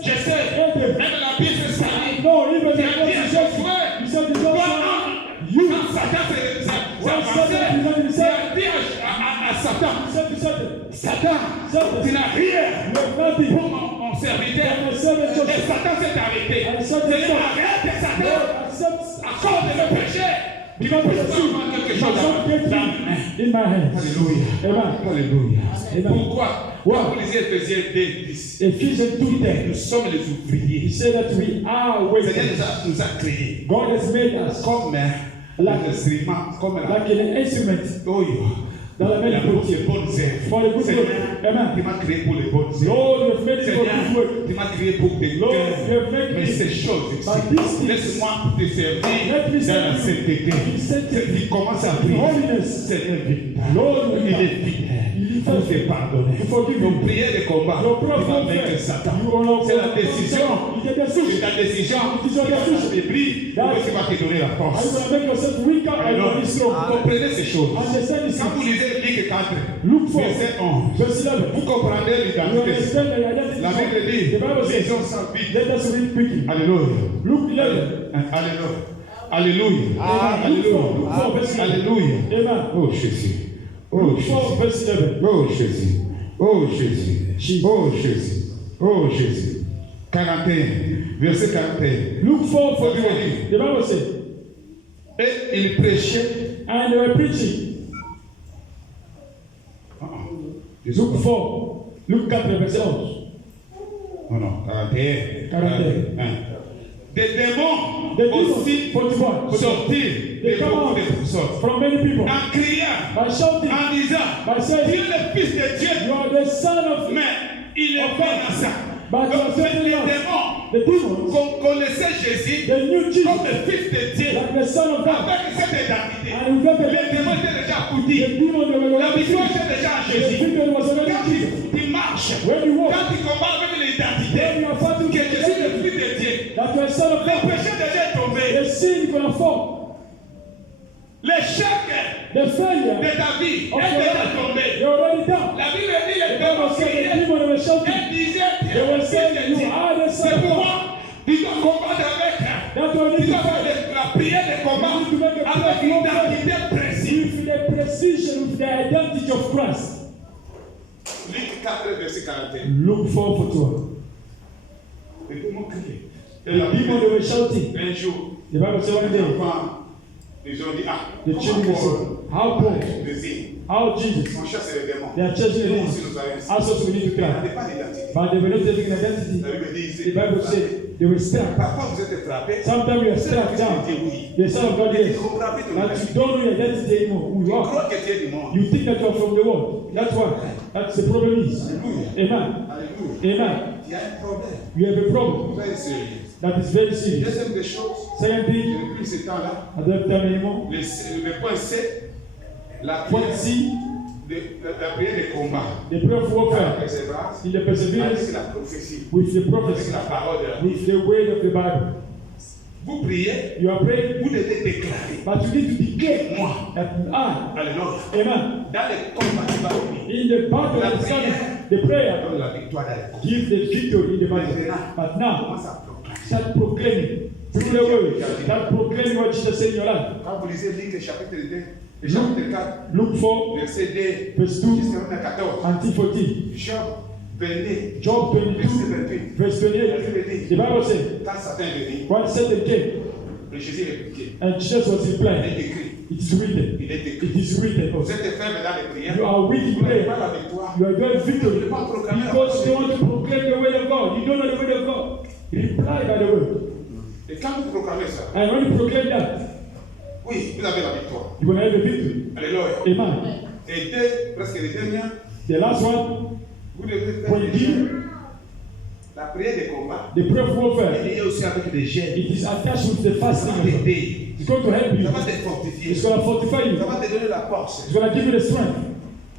Je sais, même la vie c'est ça. No, even Tu as dit à Josué, you said the toi, just you quand Satan s'est avancé, tu as dit à Satan, Satan, tu n'as rien pour mon serviteur. Et Satan s'est arrêté. Seigneur, arrête Satan à cause de mes péchés. Tu vas pouvoir avoir quelque chose dans mes mains. in my hands. Alléluia. Amen. Alléluia. Amen. Pourquoi? Quand vous lisez Ephésiens 2:10, Ephesians 2:10. nous sommes les He ouvriers. said that we are Le waiting. Seigneur nous a créés God has made us comme un instrument, comme un like an instrument dans la main de pour Dieu. les bonnes œuvres. For the good Seigneur, work. Amen. tu m'as créé pour les bonnes œuvres. Lord, you have made it for Seigneur, good work. tu m'as créé pour tes Lord, you cœurs. have made Mais me. ces choses But ici, these things, laisse-moi te servir let me dans la serve you. sainteté. In sanctity. Tu commences à prier. Holiness. Seigneur, Lord, il est fidèle. Il faut te pardonner. To forgive Ton you. prière de combat, Your tu prayer vas of vaincre faith. Satan. You will C'est la décision. Il est décision. C'est ta décision. It is your decision. Et puis, tu vas te donner la Are you force. going to make yourself weaker or you Alors, going to be strong? comprenez ces choses. Understand this. Quand vous lisez Luc 4, Look for verset 11, verse 11. vous comprendrez You l'identité. understand the identity. La Bible dit, The Bible les says, gens sont vides. let us read quickly. Alléluia. Luke 11. Alléluia. Alléluia. Amen. Luke 4, Luke 4, verse 11. Alléluia. Amen. Oh Jésus. Oh Luke Jésus. 4, verse 11. Oh Jésus. Oh Jésus. Jesus. Oh Jésus. Oh Jésus. 41. Verset 41. Luke 4, 41. The Bible says, Et il prêchait. and they were preaching. Luke 4, Luke 4, verset 11. Non, non, 41. 41. Des démons The aussi demons, 41. sortirent They de come beaucoup out de sortes. from many people En criant, by shouting, en disant, by tu saying, es le fils de Dieu. you are the son of Mais il est Of God. menaçant. But you are Donc, certainly les not. démons The demons. qu'on connaissait Jésus They knew Jesus comme le fils de Dieu. like the son of God. Avec cette identité, And we got the les démons étaient déjà The foutus. demons they were La already victoire Jesus. était déjà en The Jésus. victory was already Quand Jesus. tu marches, When you walk, quand tu combats avec when l'identité, you are fighting que je suis le with fils de Dieu, that you are son of le God, péché déjà est tombé. the sin is gonna fall. L'échec The failure de ta vie of est your déjà life, tombé. you're already done. La Bible dit The les Bible démons said the criaient demon were shouting. et disaient They were saying, you are the c'est son of God. pourquoi tu dois combattre avec. That's why you Tu need dois to faire fight la prière de combat You need to make a avec prayer une of identité précise. with the precision, with the identity of Christ. Luc 4, verset 41. Look forward to it. Les démons crient. Et The la demon Bible they were shouting. un jour, The Bible said one les day, enfants, ils ont dit, ah, the children said, how Paul, le signe, how Jesus, on chasse les démons. they are chasing the Nous demons. aussi, nous avons ainsi. Us also we need to Ils cry. n'avaient pas d'identité. But they were not taking identity. La Bible dit, The Bible said they were struck. parfois vous êtes frappés. Sometimes we are struck down. The Son of God Ils is. sont frappés de But you l'identité. don't know your identity anymore. Who Tu you are. crois que tu es du monde. You think that you are from the world. That's why. That's the problem is. Alléluia. Amen. Alléluia. Amen. Il y a un problème. You have a problem Très sérieux. that is very serious. Deuxième des choses, Second thing, depuis ce temps-là, at that time anymore, le point C, la point prière, C, la prière de combat, the prayer of la warfare, persévérance, in the avec perseverance, la prophétie, with the avec prophecy, la parole de la Bible. with the word of the Bible. Vous priez, You are praying, vous devez déclarer. but you need to declare Moi, that I, alléluia, amen, dans les combats qui vont venir, in the battle that is coming, the prayer donne la victoire dans les combats. give the victory in the battle. But now, Commence à proclamer. start proclaiming through the word. Start proclaiming what Jesus said in your life. Quand vous lisez Luc chapitre 2, le chapitre 4, Luke 4, verset 2 verse 2 jusqu'à 14, until 14. Job 22, Job 22, verset 28. verse 28. The Bible said, Quand Satan est venu, when Satan came, le Jésus répliquait. and Jesus was Il replying, est écrit. it is written. Il est It écrit. is written Vous also. êtes faible dans les prières. You are weak in Vous n'avez pas prayer. la victoire. You are going victory because you want to proclaim the word of God. You don't know the word of God. Reply by the word. Et quand vous proclamez ça, And when you proclaim that, oui, vous avez la victoire. you will have a victory. Alléluia. Amen. Et presque les dernières, The last one, vous devez faire when des you jeûnes. give La prière de combat. the prayer of warfare, Il y a aussi avec des jeûnes. it is attached with the Ça fasting. va also. t'aider. It's going to help you. Ça va te fortifier. It's going to fortify Ça you. va te donner la force. It's going to give you the strength.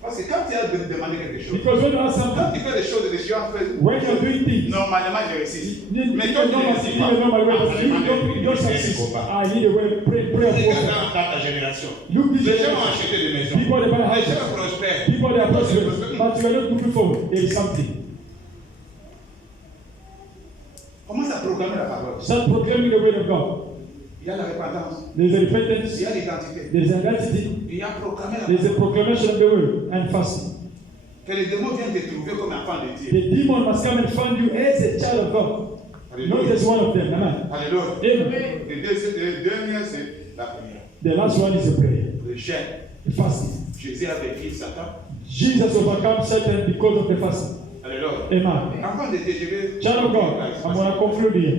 Parce que quand tu as demandé quelque chose, Because when you ask quand something, tu fais des choses, des choses en fait, when you're doing things, normalement je réussis. you Mais quand tu ne réussis pas, don't normalement succeed. je combat. I need a way pray of Regarde warfare. dans ta génération. Look this Les gens ont way. acheté des maisons. People they buy Les houses. gens prospèrent. People they are prosperous, but you are not moving forward. There is something. Commence à proclamer la parole. Start proclaiming the word of God. Il y a la repentance. There is a Il repentance. y a l'identité. There is identity. Il y a proclamer la There is a parole. proclamation of the word and fasting. Que les démons viennent te trouver comme enfant de Dieu. The demon must come and find you as a child of God. Not Alléluia. as one of them. Amen. Alléluia. Amen. Et le dernier, c'est la prière. The last one is a prayer. Le jeûne. The fasting. Jésus a vaincu Satan. Jesus overcome Satan because of the fasting. Alléluia. Amen. Enfant de Dieu, je vais. Child of God, I'm going to conclude here.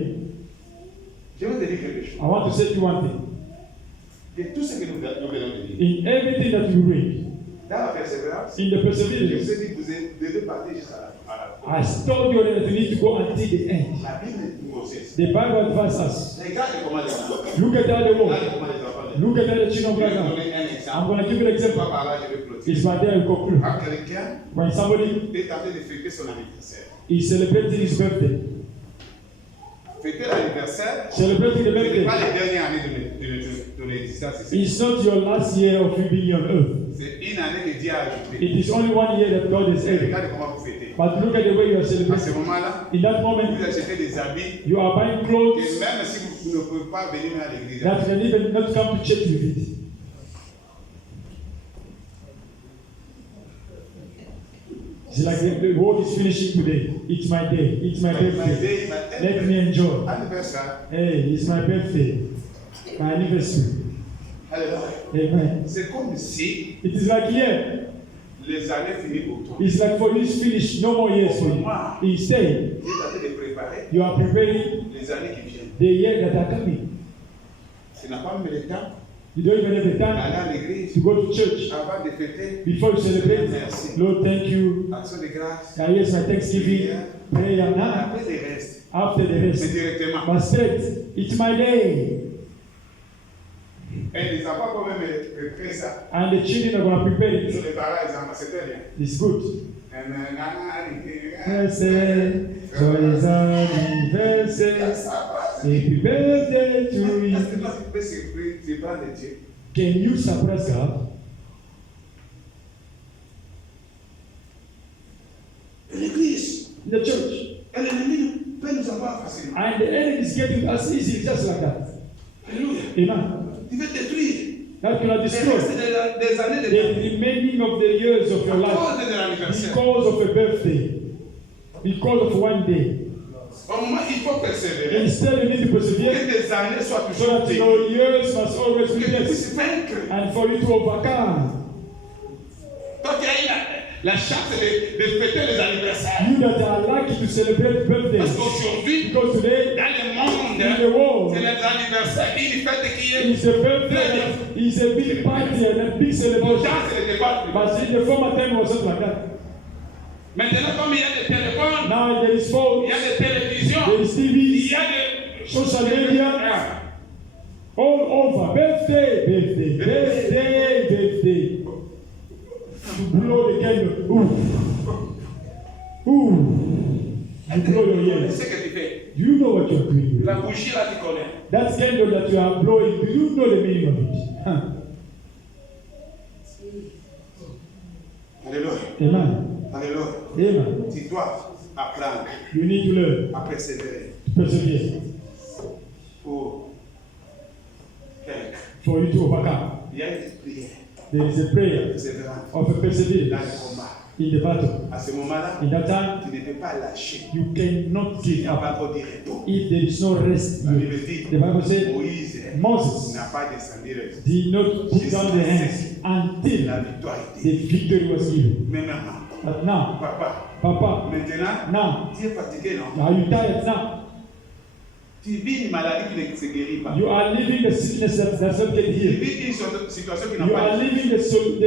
Je vais te dire quelque chose. I want to say to you one thing. De tout ce que nous venons de dire, In everything that you read, dans la persévérance, in the je perseverance, vous ai dit que vous devez partir jusqu'à la fin. I told you that you need to go until the end. La Bible nous conseille. The Bible advises us. Regarde comment les enfants. Look at how they Regarde walk. comment les enfants. Look at how the children of Je vais God vous are. donner un I'm exemple. going to give you an C'est example. pas par là que je vais clôturer. It's by there you conclude. Quand quelqu'un When somebody est en train de fêter son anniversaire, is celebrating his birthday, fêter l'anniversaire, celebrating the ce n'est birthday, pas les dernières années de l'existence ici. it's not your last year of you being on earth. C'est une année que Dieu a ajoutée. It is only 1 year that God has added. Regardez comment vous fêtez. But look at the way you are À ce celebrating. moment-là, In that moment, vous achetez des habits you are buying que clothes même si vous ne pouvez pas venir à l'église, that can even not come to church with it. It's like the world is finishing today. It's my day. It's my birthday. Let me enjoy. anniversaire. Hey, it's my birthday. My anniversary. Alléluia. Amen. C'est comme si It is like here. les années finissent pour toi. It's like for you it's finished. No more years for you. Instead, Tu es en train de préparer you are preparing les années qui viennent. the year that are coming. Tu n'as pas même le temps You don't even have the d'aller time à l'église to go to church avant de fêter. before you celebrate. Lord, thank you. Action de grâce. Here's my Thanksgiving prayer now. Après, le reste. After the Mais rest, directement. but straight, it's my day. Et les enfants peuvent même préparer ça. And the children are going to prepare Sur it. les parents, les enfants, c'était bien. It's good. C'est Joyeux anniversaire. Happy birthday to you. Est-ce que tu peux se prendre de Dieu? Can you suppress God? L'église, The church. et l'ennemi peut nous avoir facilement. And the enemy is getting us easily just like that. Alléluia. Amen. Il veut détruire That cannot le destroy reste des années de the vie. remaining of the years of your À life cause de l'anniversaire. because of a birthday, because of one day. Au moment, il faut persévérer. Instead, you need to Pour persevere que tes années soient so toujours that payées. your years must always Pour be que tu blessed puisses vaincre. and for you to overcome. Toi qui as eu la chance de fêter les anniversaires. You that are lucky to celebrate birthdays. Parce qu'aujourd'hui, Because today, dans le monde, in the world, c'est les anniversaires, une fête qui est. it's a birthday, it's a big party and a big Aux celebration. gens, ce n'était pas. But in the former time, it wasn't like that. Maintenant, comme il y a des téléphones, Now there is il phones, y a des télévisions, there is il TVs, y a des social media, all over. Birthday, birthday, birthday, birthday. To blow the candle. Ooh. Ooh. You blow your Tu ears. sais ce que tu fais. Do you know what you're doing? La bougie là, tu connais. That candle that you are blowing, do you know the meaning of it? Huh. Alléluia. Amen. Alléluia. Amen. Tu dois apprendre You need to learn à persévérer to persevere pour vaincre. for you to overcome. Il y a une prière There is a prayer persévérante of a dans perseverance le combat. in the battle. À ce moment-là, In that time, tu ne peux pas lâcher. you cannot Il give n'y a up pas encore de repos. if there is no rest. La Yet. Bible dit, The Bible says Moïse Moses n'a pas descendu le did not put down the hands until La victoire the était. victory was given. Mais maintenant, But now, papa, Papa, maintenant, now, tu es fatigué, non? are you tired now? Tu vis une maladie qui ne se guérit pas. You are living the sickness that does not get Tu healed. vis une situation qui n'a You pas are de living the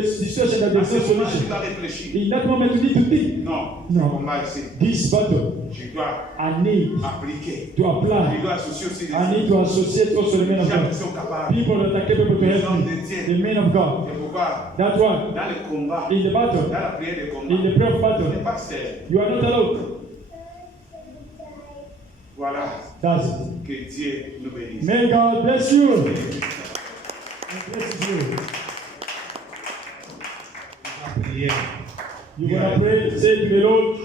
situation that À there's ce no moment, tu solution. dois réfléchir. In that moment, you need to think. Non, Non. ce combat ici, This battle, je dois I need appliquer. to Je apply. dois associer aussi des I need to associate also the men of gens qui God. sont capables. People that are capable to help me. The men of God. C'est pourquoi, That's why, dans le combat, in the battle, dans la prière de in combat, the prayer of tu battle, n'es pas seul. you are not alone. Voilà, That's it. que Dieu nous bénisse. May God bless you. And bless you. La prière. You want to pray, say to the Lord,